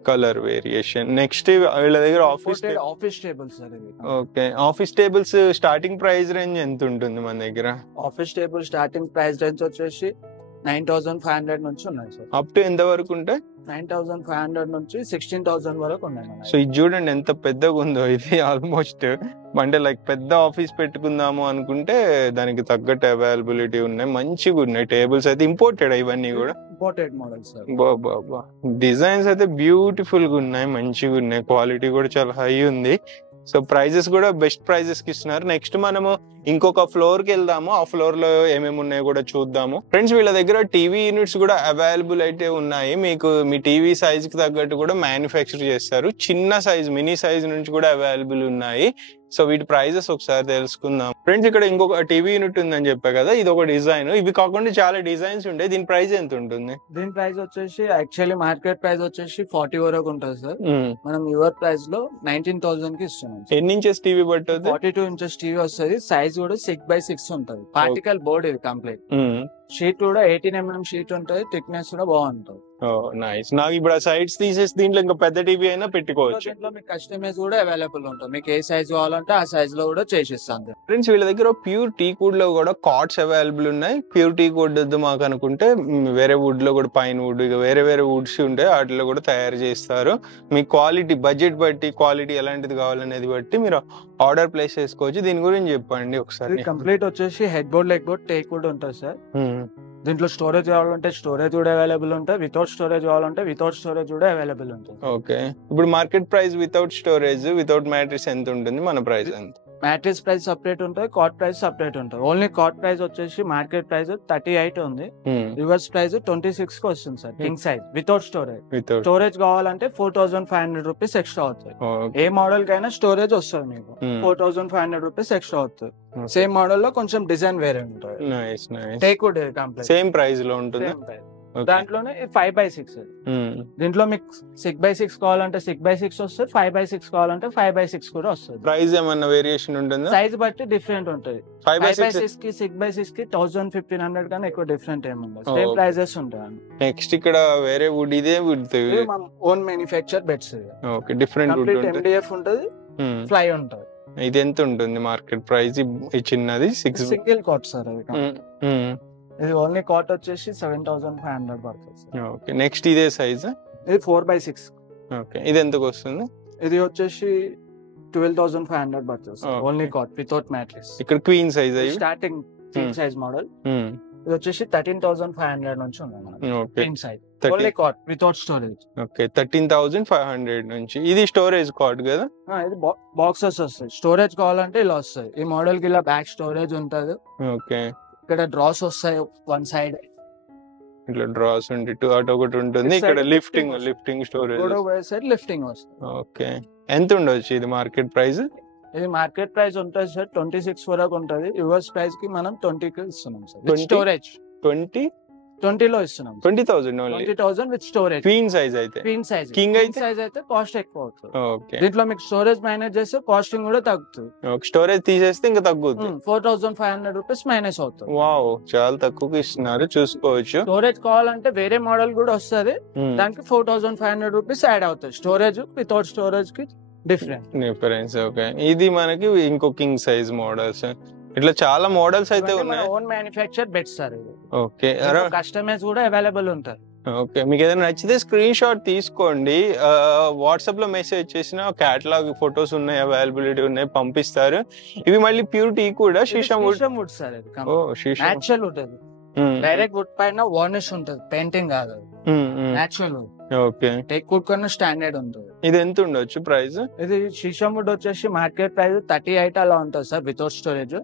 colour variation. Next వీళ్ళ దగ్గర ఆఫీస్ టేబుల్స్ సార్ ఇవి. Okay, office tables starting price range ఎంత ఉంటుంది మన దగ్గర? Office table starting price range వచ్చేసి 9500 నుంచి ఉన్నాయి సార్. అప్ టు ఎంత వరకు ఉంటాయి? 9500 నుంచి 16,000 వరకు ఉన్నాయి. సో ఇది చూడండి ఎంత పెద్దగా ఉందో. ఇది ఆల్మోస్ట్ అంటే లైక్ పెద్ద ఆఫీస్ పెట్టుకుందాము అనుకుంటే దానికి తగ్గట్టు అవైలబిలిటీ ఉన్నాయి, మంచిగా ఉన్నాయి. టేబుల్స్ అయితే ఇంపోర్టెడ్, ఇవన్నీ కూడా ఇంపోర్టెడ్ మోడల్స్. బాబా, డిజైన్స్ అయితే బ్యూటిఫుల్ గా ఉన్నాయి, మంచిగా ఉన్నాయి, క్వాలిటీ కూడా చాలా హై ఉంది. సో ప్రైజెస్ కూడా బెస్ట్ ప్రైజెస్ కి ఇస్తున్నారు. నెక్స్ట్ మనము ఇంకొక ఫ్లోర్ కి వెళ్దాము, ఆ ఫ్లోర్ లో ఏమేమి ఉన్నాయో కూడా చూద్దాము. ఫ్రెండ్స్, వీళ్ళ దగ్గర టీవీ యూనిట్స్ కూడా అవైలబుల్ అయితే ఉన్నాయి. మీకు మీ టీవీ సైజ్ కి తగ్గట్టు కూడా మ్యానుఫ్యాక్చర్ చేస్తారు. చిన్న సైజ్, మినీ సైజ్ నుంచి కూడా అవైలబుల్ ఉన్నాయి. సో వీటి ప్రైజెస్ ఒకసారి తెలుసుకుందాం. ఫ్రెండ్స్, ఇక్కడ ఇంకొక టీవీ యూనిట్ ఉందని చెప్పా కదా, ఇది ఒక డిజైన్. ఇవి కాకుండా చాలా డిజైన్స్ ఉంటాయి. దీని ప్రైస్ ఎంత ఉంటుంది? దీని ప్రైస్ వచ్చేసి యాక్చువల్లీ మార్కెట్ ప్రైస్ వచ్చేసి 40 వరకు ఉంటుంది సార్. మనం యువర్ ప్రైస్ లో 19,000 కి ఇస్తున్నాం. ఎన్ని ఇంచెస్ టీవీ పడుతుంది? 42 ఇంచెస్ టీవీ వస్తుంది. సైజ్ కూడా 6x6 ఉంటుంది. పార్టికల్ బోర్డ్ ఇది కంప్లీట్. షీట్ కూడా 18mm షీట్ ఉంటుంది. థిక్నెస్ కూడా బాగుంటుంది. నైస్. నాకు ఇప్పుడు ఆ సైడ్స్ తీసేసి దీంట్లో ఇంకా పెద్ద టీవీ అయినా పెట్టుకోవచ్చు. దీంట్లో మీకు కస్టమైజ్ కూడా అవైలబుల్ ఉంటుంది. మీకు ఏ సైజ్ కావాలంటే ఆ సైజ్ లో కూడా చేసిస్తాను. ఫ్రెండ్స్, వీళ్ళ దగ్గర ప్యూర్ టీ వుడ్ లో కూడా కాట్స్ అవైలబుల్ ఉన్నాయి. ప్యూర్ టీ వుడ్ వద్దు మాకు అనుకుంటే వేరే వుడ్ లో కూడా, పైన్ వుడ్, ఇక వేరే వేరే వుడ్స్ ఉంటాయి, వాటిలో కూడా తయారు చేస్తారు. మీ క్వాలిటీ బడ్జెట్ బట్టి, క్వాలిటీ ఎలాంటిది కావాలనేది బట్టి మీరు ఆర్డర్ ప్లేస్ చేసుకోవచ్చు. దీని గురించి చెప్పండి ఒకసారి. కంప్లీట్ వచ్చేసి head board, leg board, take wood ఉంటుంది సార్. దీంట్లో స్టోరేజ్ కావాలంటే స్టోరేజ్ కూడా అవైలబుల్ ఉంటుంది. వితౌట్ స్టోరేజ్ కావాలంటే వితౌట్ స్టోరేజ్ కూడా అవైలబుల్ ఉంటుంది. ఓకే, ఇప్పుడు market price without storage, without matrix ఎంత ఉంటుంది? మన ప్రైస్ ఎంత? మ్యాట్రిక్స్ ప్రైస్ సపరేట్ ఉంటుంది, కాట్ ప్రైస్ సపరేట్ ఉంటుంది. ఓన్లీ కాట్ ప్రైస్ వచ్చేసి మార్కెట్ ప్రైస్ 38 ఉంది. రివర్స్ ప్రైస్ 26 కి వస్తుంది sir. King size without storage. Storage కావాలంటే 4,500 రూపీస్ ఎక్స్ట్రా అవుతుంది. ఏ మోడల్ కైనా స్టోరేజ్ వస్తుంది మీకు. 4,500 రూపీస్ ఎక్స్ట్రా అవుతుంది. సేమ్ మోడల్ లో కొంచెం డిజైన్ వేరే ఉంటుంది. Take wood complete same price లో ఉంటుంది. దాంట్లోనే 5x6. దీంట్లో మీకు 6x6 కావాలంటే 6x6 వస్తుంది. 5x6 కావాలంటే 5x6 కూడా వస్తుంది. ప్రైస్ ఏమన్నా వేరియేషన్ ఉంటుందా? సైజ్ బట్టి డిఫరెంట్ ఉంటుంది. 5x6 కి 6x6 కి 1,500 కన్నా ఎక్కువ డిఫరెంట్ ఏముంది. సేమ్ ప్రైజెస్ ఉంటాయి. నెక్స్ట్ ఇక్కడ వేరే వుడ్, ఇదే వుడ్ మన own manufacture beds. Okay, different wood ఉంటుంది. MDF ఉంటుంది, ఫ్లై ఉంటుంది. ఇది ఎంత ఉంటుంది మార్కెట్ ప్రైస్? ఈ చిన్నది సింగిల్ కాట్ సార్. ఇది ఓన్లీ కాట్ వచ్చేసి 7,500 పడుతుంది. ఓకే, నెక్స్ట్ ఇదే సైజ్. ఇది 4x6. ఓకే, ఇది ఎంతకు వస్తుంది? ఇది వచ్చేసి 12,500 పడుతుంది. Only cot without mattress. ఇక్కడ queen size starting queen size model. ఇది వచ్చేసి 13,500 నుంచి ఉంది queen size. Only cot without storage. Okay, 13,500 నుంచి. ఇది స్టోరేజ్ కాట్ కదా? ఇది బాక్సెస్ వస్తాయి. స్టోరేజ్ కావాలంటే ఇలా వస్తాయి. ఈ మోడల్ కి ఇలా బ్యాక్ స్టోరేజ్ ఉంటుంది. ఓకే, ఇక్కడ డ్రాస్ వస్తాయి. వన్ సైడ్ ఇట్లా డ్రాస్ ఉండి అటు ఒకటి ఉంటుంది. ఇక్కడ లిఫ్టింగ్ స్టోరేజ్, లిఫ్టింగ్ వస్తుంది. ఓకే, ఎంత ఉండొచ్చు ఇది మార్కెట్ ప్రైస్? ఇది మార్కెట్ ప్రైస్ ఉంటుంది సార్ 26 వరకు ఉంటుంది. యువర్స్ ప్రైస్ కి మనం 20కి ఇస్తున్నాం సార్. స్టోరేజ్ 20 లో ఇస్తున్నాం. 20,000 only. 20,000 with storage. Queen size అయితే. Queen size. కింగ్ అయితే కాస్ట్ ఎక్కువ అవుతుంది. ఓకే, దీంట్లో మీకు స్టోరేజ్ మేనేజ్ చేస్తే కాస్టింగ్ కూడా తగ్గుతుంది. స్టోరేజ్ తీసేస్తే ఇంకా తగ్గుతుంది. 4,500 రూపీస్ మైనస్ అవుతుంది. వావ్, చాలా తక్కువకి ఇస్తున్నారు, చూసుకోవచ్చు. స్టోరేజ్ కావాలంటే వేరే మోడల్ కూడా వస్తుంది. దానికి 4,500 రూపీస్ యాడ్ అవుతుంది. స్టోరేజ్ వితౌట్ స్టోరేజ్ కి డిఫరెన్స్. ఓకే, ఇది మనకి ఇంకో కింగ్ సైజ్ మోడల్స్. ఇట్లా చాలా మోడల్స్ అయితే ఉన్నాయి. Own manufacture beds sir. Okay, customise కూడా అవైలబుల్ ఉంటాయి. ఓకే, మీకు ఏదైనా నచ్చితే స్క్రీన్ షాట్ తీసుకోండి. వాట్సాప్ లో మెసేజ్ చేసిన కేటలాగ్ ఫొటోస్ ఉన్నాయి, అవైలబిలిటీ ఉన్నాయి, పంపిస్తారు. ఇవి మళ్ళీ ప్యూరిటీ కూడా sheesham wood sir. Natural wood. Direct wood పైన వార్నిష్ ఉంటుంది, పెయింటింగ్ కాదు. Natural wood. Okay, teak wood కన్నా స్టాండర్డ్ ఉంటుంది. ఇది ఎంత ఉండొచ్చు ప్రైస్? ఇది షీషం వుడ్ వచ్చేసి మార్కెట్ ప్రైస్ 38 అలా ఉంటుంది సార్ వితౌట్ స్టోరేజ్.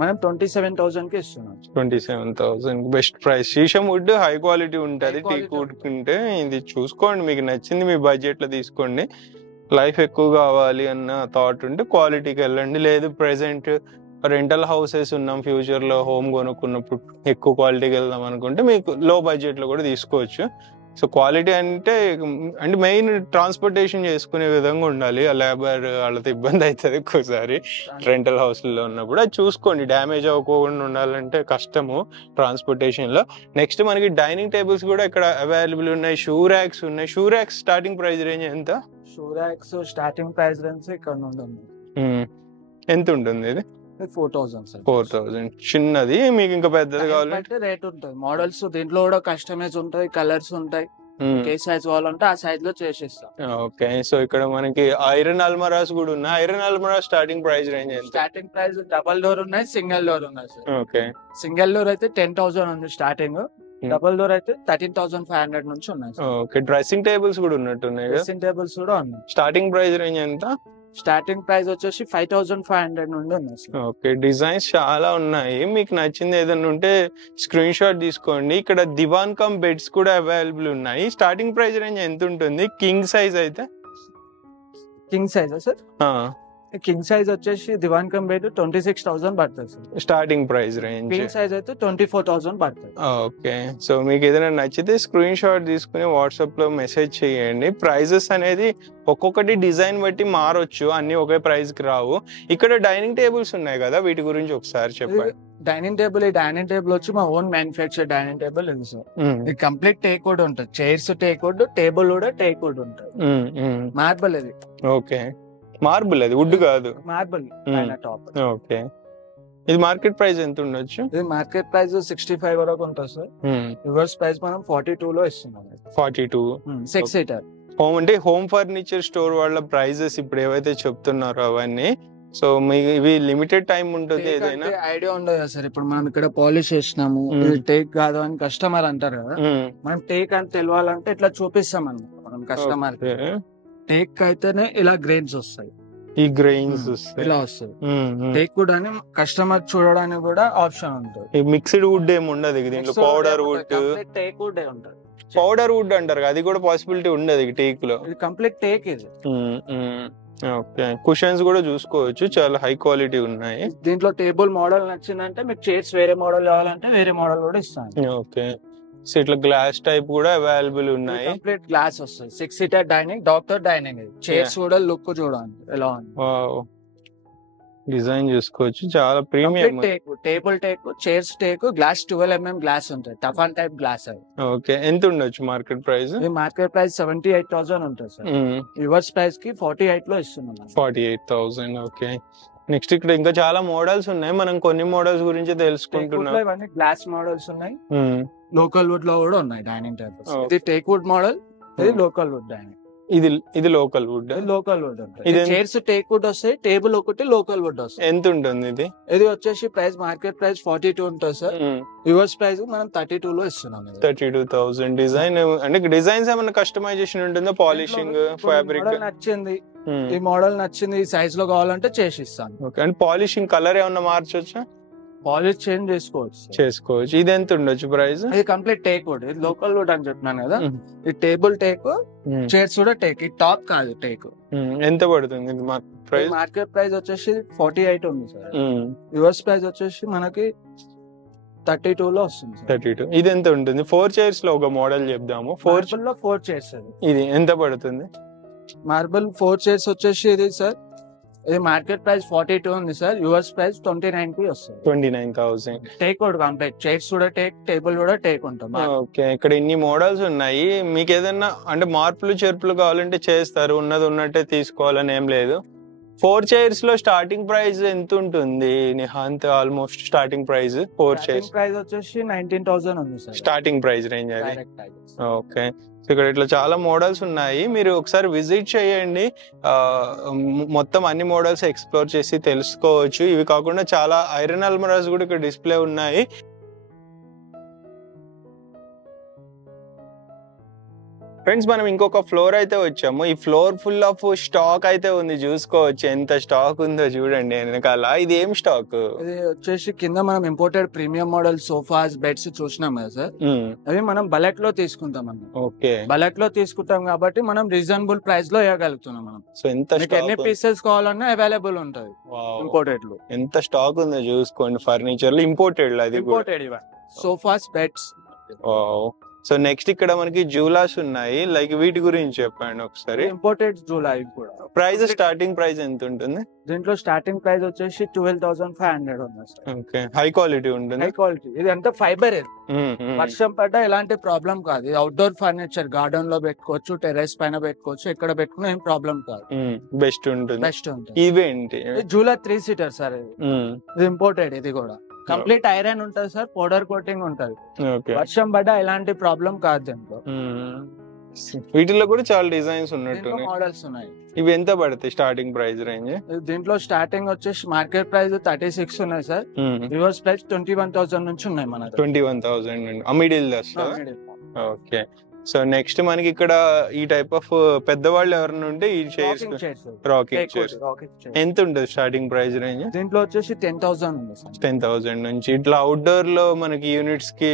మనం 27,000 కి ఇస్తున్నాం. 27,000 best price. Sheesham wood high quality ఉంటది. టీక్ వుడ్ ఉంటే ఇది చూసుకోండి, మీకు నచ్చింది మీ బడ్జెట్ లో తీసుకోండి. లైఫ్ ఎక్కువ కావాలి అన్న థాట్ ఉంటే క్వాలిటీకి వెళ్ళండి. లేదు ప్రెసెంట్ రెంటల్ హౌసెస్ ఉన్నాం, ఫ్యూచర్లో హోమ్ కొనుక్కున్నప్పుడు ఎక్కువ క్వాలిటీకి వెళ్దాం అనుకుంటే మీకు లో బడ్జెట్లో కూడా తీసుకోవచ్చు. సో క్వాలిటీ అంటే మెయిన్ ట్రాన్స్పోర్టేషన్ చేసుకునే విధంగా ఉండాలి. ఆ లేబర్ వాళ్ళతో ఇబ్బంది అవుతుంది ఒక్కోసారి రెంటల్ హౌస్లో ఉన్నప్పుడు. అది చూసుకోండి, డ్యామేజ్ అవ్వకుండా ఉండాలంటే కష్టము ట్రాన్స్పోర్టేషన్లో. నెక్స్ట్ మనకి డైనింగ్ టేబుల్స్ కూడా ఇక్కడ అవైలబుల్ ఉన్నాయి. షూ ర్యాక్స్ ఉన్నాయి. Shoe racks starting price range ఎంత? Shoe racks starting price range ఇక్కడ నుండి ఉంది. ఎంత ఉంటుంది ఇది? 4,000 సార్. 4,000 చిన్నది. మీకు ఇంకా పెద్దది కావాలంటే రేట్ ఉంటుంది. మోడల్స్ దీంట్లో కూడా కస్టమైజ్ ఉంటాయి, కలర్స్ ఉంటాయి. ఏ సైజ్ కావాలంటే ఆ సైజ్ లో చేసిస్తాం. ఓకే. సో ఇక్కడ మనకి ఐరన్ అల్మరాస్ కూడా ఉన్నాయి. Iron almirahs starting price range ఎంత? స్టార్టింగ్ ప్రైస్ డబల్ డోర్ ఉన్నాయి, సింగిల్ డోర్ ఉన్నాయి సార్. ఓకే. సింగిల్ డోర్ అయితే 10,000 ఉంది స్టార్టింగ్. డబల్ డోర్ అయితే 13,500 నుంచి ఉన్నాయి. ఓకే. డ్రెస్సింగ్ టేబుల్స్ కూడా ఉన్నట్టున్నాయి. డ్రెస్సింగ్ టేబుల్స్ కూడా ఉన్నాయి. స్టార్టింగ్ ప్రైస్ రేంజ్ ఎంత? స్టార్టింగ్ ప్రైస్ వచ్చేసి 5,500 నుండి ఉన్నాయి సార్. ఓకే. డిజైన్స్ చాలా ఉన్నాయి. మీకు నచ్చింది ఏదైనా ఉంటే స్క్రీన్ షాట్ తీసుకోండి. ఇక్కడ దివాన్ కమ్ బెడ్స్ కూడా అవైలబుల్ ఉన్నాయి. స్టార్టింగ్ ప్రైస్ రేంజ్ ఎంత ఉంటుంది? కింగ్ సైజ్ అయితే? King size sir, king size వచ్చేసి దివాన్ కమ్ బెడ్ 26,000 పడుతుంది sir starting price range. King size అయితే 24,000 పడుతుంది. ఓకే. సో మీకు ఏదైనా నచ్చితే స్క్రీన్ షాట్ తీసుకుని వాట్సాప్ లో మెసేజ్ చేయండి. ప్రైజెస్ అనేది ఒక్కొక్కటి డిజైన్ బట్టి మారొచ్చు, అన్ని ఒకే ప్రైస్ కి రావు. ఇక్కడ డైనింగ్ టేబుల్స్ ఉన్నాయి కదా, వీటి గురించి ఒకసారి చెప్పండి. డైనింగ్ టేబుల్ వచ్చి మా ఓన్ మ్యానుఫ్యాక్చర్ డైనింగ్ టేబుల్ ఇది సార్. ఇది కంప్లీట్ టేక్ వుడ్ ఉంటుంది. చైర్స్ టేక్ వుడ్, టేబుల్ కూడా టేక్ వుడ్ ఉంటుంది. మార్బల్ ఇది. ఓకే. మార్బుల్, అది వుడ్ కాదు, మార్బుల్ టాప్. ఓకే. ఇది మార్కెట్ ప్రైస్ ఎంత ఉండొచ్చు? ఇది మార్కెట్ ప్రైస్ 65 వరకు ఉంటుంది సార్. రివర్స్ ప్రైస్ మనం 42 లో ఇస్తున్నాం. 42. 6 సీటర్ హోమ్ అంటే హోమ్ ఫర్నిచర్ స్టోర్ వాళ్ళ ప్రైజెస్ ఇప్పుడు ఏవైతే చెప్తున్నారో అవన్నీ. సో మీకు ఇవి లిమిటెడ్ టైం ఉంటుంది. ఏదైనా ఐడియా ఉండదు కదా సార్. ఇప్పుడు మనం ఇక్కడ పాలిష్ చేసినాము, ఇది టేక్ కాదు అని కస్టమర్ అంటారు కదా. మనం టేక్ అని తెలియాలంటే ఇట్లా చూపిస్తాం అన్నమాట మనం కస్టమర్. టేక్ అయితేనే ఇలా గ్రెయిన్స్ వస్తాయి, ఈ గ్రెయిన్స్ ఇలా వస్తాయి. టేక్ వుడ్ అని కస్టమర్ చూడడానికి కూడా ఆప్షన్ ఉంటుంది. మిక్స్డ్ వుడ్ ఏమి ఉండదు దీంట్లో. పౌడర్ వుడ్, టేక్ వుడ్ ఉంటుంది. పౌడర్ వుడ్ అంటారు, అది కూడా పాసిబిలిటీ ఉండదు టేక్ లో. ఇది కంప్లీట్ టేక్ ఇది. ఓకే. కుషన్స్ కూడా చూసుకోవచ్చు, చాలా హై క్వాలిటీ ఉన్నాయి. దీంట్లో టేబుల్ మోడల్ నచ్చిందంటే మీకు చైర్స్ వేరే మోడల్ కావాలంటే వేరే మోడల్ కూడా ఇస్తాను. ఓకే. సో ఇట్లా గ్లాస్ టైప్ కూడా అవైలబుల్ ఉన్నాయి. కంప్లీట్ గ్లాస్ వస్తుంది. 6 seater dining, doctor dining. Chairs కూడా లుక్ చూడండి ఎలా ఉంది. డిజైన్ చూసుకోవచ్చు, చాలా premium. Table take, chairs take, glass 12mm glass ఉంటుంది. టఫాన్ టైప్ గ్లాస్ అది. ఓకే. ఎంత ఉండొచ్చు మార్కెట్ ప్రైస్? మార్కెట్ ప్రైస్ 78,000 ఉంటుంది సార్. రివర్స్ ప్రైస్ కి 48 లో ఇస్తున్నాం. 48,000. ఓకే. నెక్స్ట్ ఇక్కడ ఇంకా చాలా మోడల్స్ ఉన్నాయి. మనం కొన్ని మోడల్స్ గురించి తెలుసుకుంటున్నాం. ఇవన్నీ గ్లాస్ మోడల్స్ ఉన్నాయి. లోకల్ వుడ్ లో కూడా ఉన్నాయి డైనింగ్ టేబుల్స్. ఇది టేక్ వుడ్ మోడల్, ఇది లోకల్ వుడ్ డైనింగ్. ఇది లోకల్ వుడ్. లోకల్ వుడ్ ఉంటుంది. చైర్స్ టేక్ వుడ్ వస్తాయి, టేబుల్ ఒకటి లోకల్ వుడ్ వస్తాయి. ఎంత ఉంటుంది ఇది? ఇది వచ్చేసి ప్రైస్ మార్కెట్ ప్రైస్ 42 ఉంటుంది సార్. రివర్స్ ప్రైస్ మనం 32 లో ఇస్తున్నాం. 32,000. డిజైన్ అంటే డిజైన్స్ ఏమైనా కస్టమైజేషన్ ఉంటుందా? పాలిషింగ్, ఫ్యాబ్రిక్ నచ్చింది, ఈ మోడల్ నచ్చింది, ఈ సైజ్ లో కావాలంటే చేసి ఇస్తాను. ఓకే. అండ్ పాలిషింగ్ కలర్ ఏమన్నా మార్చొచ్చా? పాలిష్ చేంజ్ చేసుకోవచ్చు. ఇది ఎంత ఉండొచ్చు ప్రైస్? ఇది కంప్లీట్ టేక్ వుడ్. ఇది లోకల్ వుడ్ అని చెప్తున్నాను కదా. ఈ టేబుల్ టేక్, చైర్స్ కూడా టేక్. ఈ టాప్ కాదు, టేక్. ఎంత పడుతుంది ప్రైస్? మార్కెట్ ప్రైస్ వచ్చేసి 48 ఉంది సార్. రివర్స్ ప్రైస్ వచ్చేసి మనకి 32 లో వస్తుంది. 32. ఇది ఎంత ఉంటుంది? 4 చైర్స్ లో ఒక మోడల్ చెప్దాము. 4 లో 4 చైర్స్. ఇది ఎంత పడుతుంది? మార్బుల్ 4 చైర్స్ వచ్చేసి ఇది సార్, ఇది మార్కెట్ ప్రైస్ 42 ఉంది సార్. యువర్స్ ప్రైస్ 29 కి వస్తుంది. 29,000. Take wood complete. చైర్స్ కూడా టేక్, టేబుల్ కూడా టేక్ ఉంటుంది. ఓకే. ఇక్కడ ఇన్ని మోడల్స్ ఉన్నాయి. మీకు ఏదైనా అంటే మార్పులు చెరుపులు కావాలంటే చేస్తారు, ఉన్నది ఉన్నట్టే తీసుకోవాలని ఏం లేదు. 4 చైర్స్ లో స్టార్టింగ్ ప్రైస్ ఎంత ఉంటుంది Nihanth? Almost starting price 4 chairs price వచ్చేసి 19,000 ఉంది సార్. స్టార్టింగ్ ప్రైస్ రేంజ్ అది. ఓకే. ఇక్కడ ఇట్లా చాలా మోడల్స్ ఉన్నాయి, మీరు ఒకసారి విజిట్ చేయండి. మొత్తం అన్ని మోడల్స్ ఎక్స్ప్లోర్ చేసి తెలుసుకోవచ్చు. ఇవి కాకుండా చాలా ఐరన్ అల్మరాస్ కూడా ఇక్కడ డిస్ప్లే ఉన్నాయి. ఫ్రెండ్స్ మనం ఇంకొక ఫ్లోర్ అయితే వచ్చాము. ఈ ఫ్లోర్ ఫుల్ ఆఫ్ స్టాక్ అయితే ఉంది, చూసుకోవచ్చు ఎంత స్టాక్ ఉందో చూడండి వెనకాల. ఇది ఏం స్టాక్? ఇది వచ్చేసి కింద మనం imported premium model sofas beds చూసినాం కదా సార్, అవి మనం బలెట్ లో తీసుకుంటాం అన్నమాట. ఓకే, బలెట్ లో తీసుకుంటాం కాబట్టి మనం రీజనబుల్ ప్రైస్ లో ఇవ్వగలుగుతున్నాం మనం. సో ఎంత మీకు ఎన్ని పీసెస్ కావాలన్నా అవైలబుల్ ఉంటది ఇంపోర్టెడ్ లో. ఎంత స్టాక్ ఉందో చూసుకోండి. ఫర్నిచర్ లో ఇంపోర్టెడ్, అది ఇంపోర్టెడ్ ఇవ్వండి, సోఫాస్ బెడ్స్. సో నెక్స్ట్ ఇక్కడ మనకి జూలాస్ ఉన్నాయి, లైక్ వీటి గురించి చెప్పండి ఒకసారి. ఇంపోర్టెడ్ జూలా ఇవి కూడా. ప్రైస్, స్టార్టింగ్ ప్రైస్ ఎంత ఉంటుంది? దీంట్లో స్టార్టింగ్ ప్రైస్ వచ్చేసి 12,500 ఉంది సార్. ఓకే, హై క్వాలిటీ ఉంటుంది. హై క్వాలిటీ, ఇది అంతా ఫైబర్. వర్షం పడ్డా ఎలాంటి ప్రాబ్లం కాదు. ఇది అవుట్డోర్ ఫర్నిచర్, గార్డెన్ లో పెట్టుకోవచ్చు, టెర్రస్ పైన పెట్టుకోవచ్చు, ఎక్కడ పెట్టుకున్నా ఏం ప్రాబ్లం కాదు. బెస్ట్ ఉంటుంది. బెస్ట్ ఉంటుంది. ఇవేంటి? జూలా 3 సీటర్ సార్. ఇది ఇంపోర్టెడ్. ఇది కూడా కంప్లీట్ ఐరన్ ఉంటది సార్, పౌడర్ కోటింగ్ ఉంటది. వర్షం పడ్డా ఎలాంటి ప్రాబ్లం కాదు దీంట్లో. వీటిలో కూడా చాలా డిజైన్స్ ఉన్నట్టు మోడల్స్ ఉన్నాయి. ఇవి ఎంత పడతాయి స్టార్టింగ్ ప్రైస్ రేంజ్? దీంట్లో స్టార్టింగ్ వచ్చేసి మార్కెట్ ప్రైస్ 36 ఉన్నాయి సార్. రివర్స్ ప్రైస్ 21,000 నుంచి ఉన్నాయి మన 21,000. Middle okay. సో నెక్స్ట్ మనకి ఇక్కడ ఈ టైప్ ఆఫ్ పెద్దవాళ్ళు ఎవరైనా ఉంటే ఈ చైర్స్, రాకింగ్ చైర్స్ ఎంత ఉంటుంది స్టార్టింగ్ ప్రైస్ రేంజ్? దీంట్లో వచ్చేసి 10,000 ఉంది సార్. 10,000 నుంచి. ఇట్లా అవుట్డోర్ లో మనకి యూనిట్స్ కి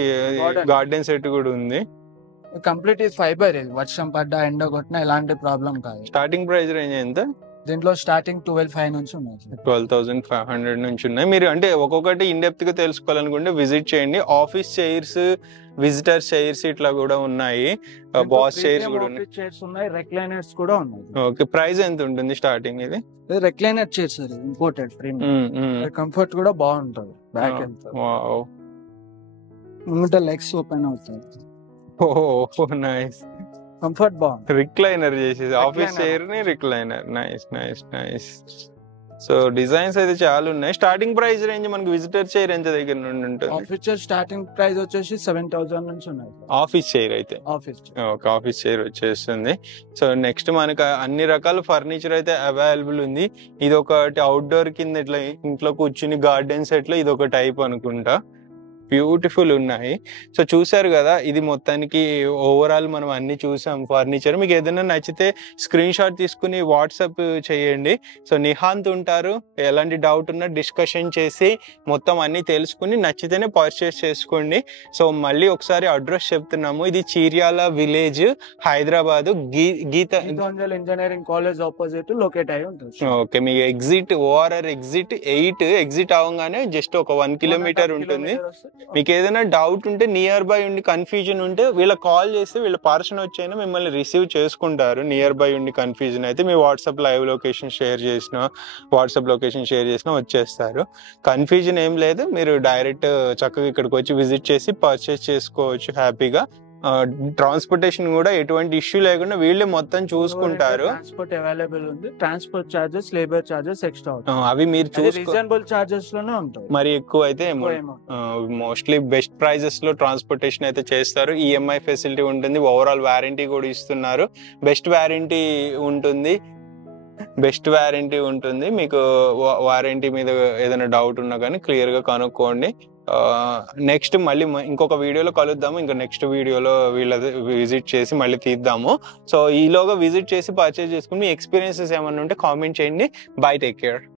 గార్డెన్ సెట్ కూడా ఉంది. కంప్లీట్ ఇది ఫైబర్. ఇది వర్షం పడ్డా ఎండ కొట్టినా ఎలాంటి ప్రాబ్లం కాదు. స్టార్టింగ్ ప్రైస్ రేంజ్ ఎంత? దీంట్లో స్టార్టింగ్ 12,500 నుంచి ఉన్నాయి. 12,500 నుంచి ఉన్నాయి. మీరు అంటే ఒక్కొక్కటి ఇన్ డెప్త్ గా తెలుసుకోవాలనుకుంటే విజిట్ చేయండి. ఆఫీస్ చైర్స్, విజిటర్ చైర్స్ ఇట్లా కూడా ఉన్నాయి, బాస్ చైర్స్ కూడా ఉన్నాయి, చైర్స్ ఉన్నాయి, రెక్లైనర్స్ కూడా ఉన్నాయి. ఓకే, ప్రైస్ ఎంత ఉంటుంది స్టార్టింగ్? ఇది recliner chairs imported premium. Comfort కూడా బాగుంటది. బ్యాక్ ఎంత ముందు లెగ్స్ ఓపెన్ అవుతాయి. ఓహో, నైస్. కంఫర్ట్ బాగుంది. రిక్లైనర్ చేసేది ఆఫీస్ చైర్ ని recliner. Nice nice nice. So designs అయితే చాలా ఉన్నాయి. స్టార్టింగ్ ప్రైస్ రేంజ్ మనకి విజిటర్ చైర్ ఎంత దగ్గర నుండి ఉంటుంది? ఆఫీస్ చైర్ స్టార్టింగ్ ప్రైస్ వచ్చేసి 7,000 నుంచి ఉన్నాయి. ఆఫీస్ చైర్ అయితే ఓకే, ఆఫీస్ చైర్ వచ్చేస్తుంది. సో నెక్స్ట్ మనకి అన్ని రకాల ఫర్నిచర్ అయితే అవైలబుల్ ఉంది. ఇది ఒకటి అవుట్డోర్ కింద ఇట్లా ఇంట్లో కూర్చుని గార్డెన్ సెట్ లో ఇది ఒక టైప్ అనుకుంటా. బ్యూటిఫుల్ ఉన్నాయి. సో చూసారు కదా, ఇది మొత్తానికి ఓవరాల్ మనం అన్ని చూసాం ఫర్నిచర్. మీకు ఏదైనా నచ్చితే స్క్రీన్ షాట్ తీసుకుని వాట్సాప్ చేయండి. సో నిహాంత్ ఉంటారు, ఎలాంటి డౌట్ ఉన్నా డిస్కషన్ చేసి మొత్తం అన్ని తెలుసుకుని నచ్చితేనే పర్చేస్ చేసుకోండి. సో మళ్ళీ ఒకసారి అడ్రస్ చెప్తున్నాము. ఇది Cheeryal village, Hyderabad, Geetanjali engineering college opposite locate అయి ఉంటుంది. ఓకే, మీ ఎగ్జిట్ ORR ఎగ్జిట్ 8 ఎగ్జిట్ అవగానే జస్ట్ ఒక 1 కిలోమీటర్ ఉంటుంది. మీకు ఏదైనా డౌట్ ఉంటే, నియర్ బై ఉండి కన్ఫ్యూజన్ ఉంటే వీళ్ళకి కాల్ చేస్తే వీళ్ళ పర్సన్ వచ్చైనా మిమ్మల్ని రిసీవ్ చేసుకుంటారు. నియర్ బై ఉండి కన్ఫ్యూజన్ అయితే మీ వాట్సాప్ లైవ్ లొకేషన్ షేర్ చేసినా వచ్చేస్తారు. కన్ఫ్యూజన్ ఏం లేదు, మీరు డైరెక్ట్ చక్కగా ఇక్కడికి వచ్చి విజిట్ చేసి పర్చేస్ చేసుకోవచ్చు హ్యాపీగా. ట్రాన్స్పోర్టేషన్ కూడా ఎటువంటి ఇష్యూ లేకుండా వీళ్ళే మొత్తం చూసుకుంటారు. ట్రాన్స్పోర్ట్ అవైలబుల్ ఉంది. Transport charges, labour charges extra అవి మీరు రీజనబుల్ చార్జెస్ లోనే ఉంటాయి. మరి ఎక్కువ అయితే మోస్ట్లీ బెస్ట్ ప్రైజెస్ లో ట్రాన్స్పోర్టేషన్ అయితే చేస్తారు. EMI ఫెసిలిటీ ఉంటుంది. ఓవరాల్ వారంటీ కూడా ఇస్తున్నారు. బెస్ట్ వారంటీ ఉంటుంది. మీకు వారంటీ మీద ఏదైనా డౌట్ ఉన్నా కానీ క్లియర్ గా కనుక్కోండి. నెక్స్ట్ మళ్ళీ ఇంకొక వీడియోలో కలుద్దాము. ఇంకా నెక్స్ట్ వీడియోలో వీళ్ళది విజిట్ చేసి మళ్ళీ తీద్దాము. సో ఈలోగా విజిట్ చేసి పర్చేస్ చేసుకుని మీ ఎక్స్పీరియన్సెస్ ఏమన్నా ఉంటే కామెంట్ చేయండి. By, take care.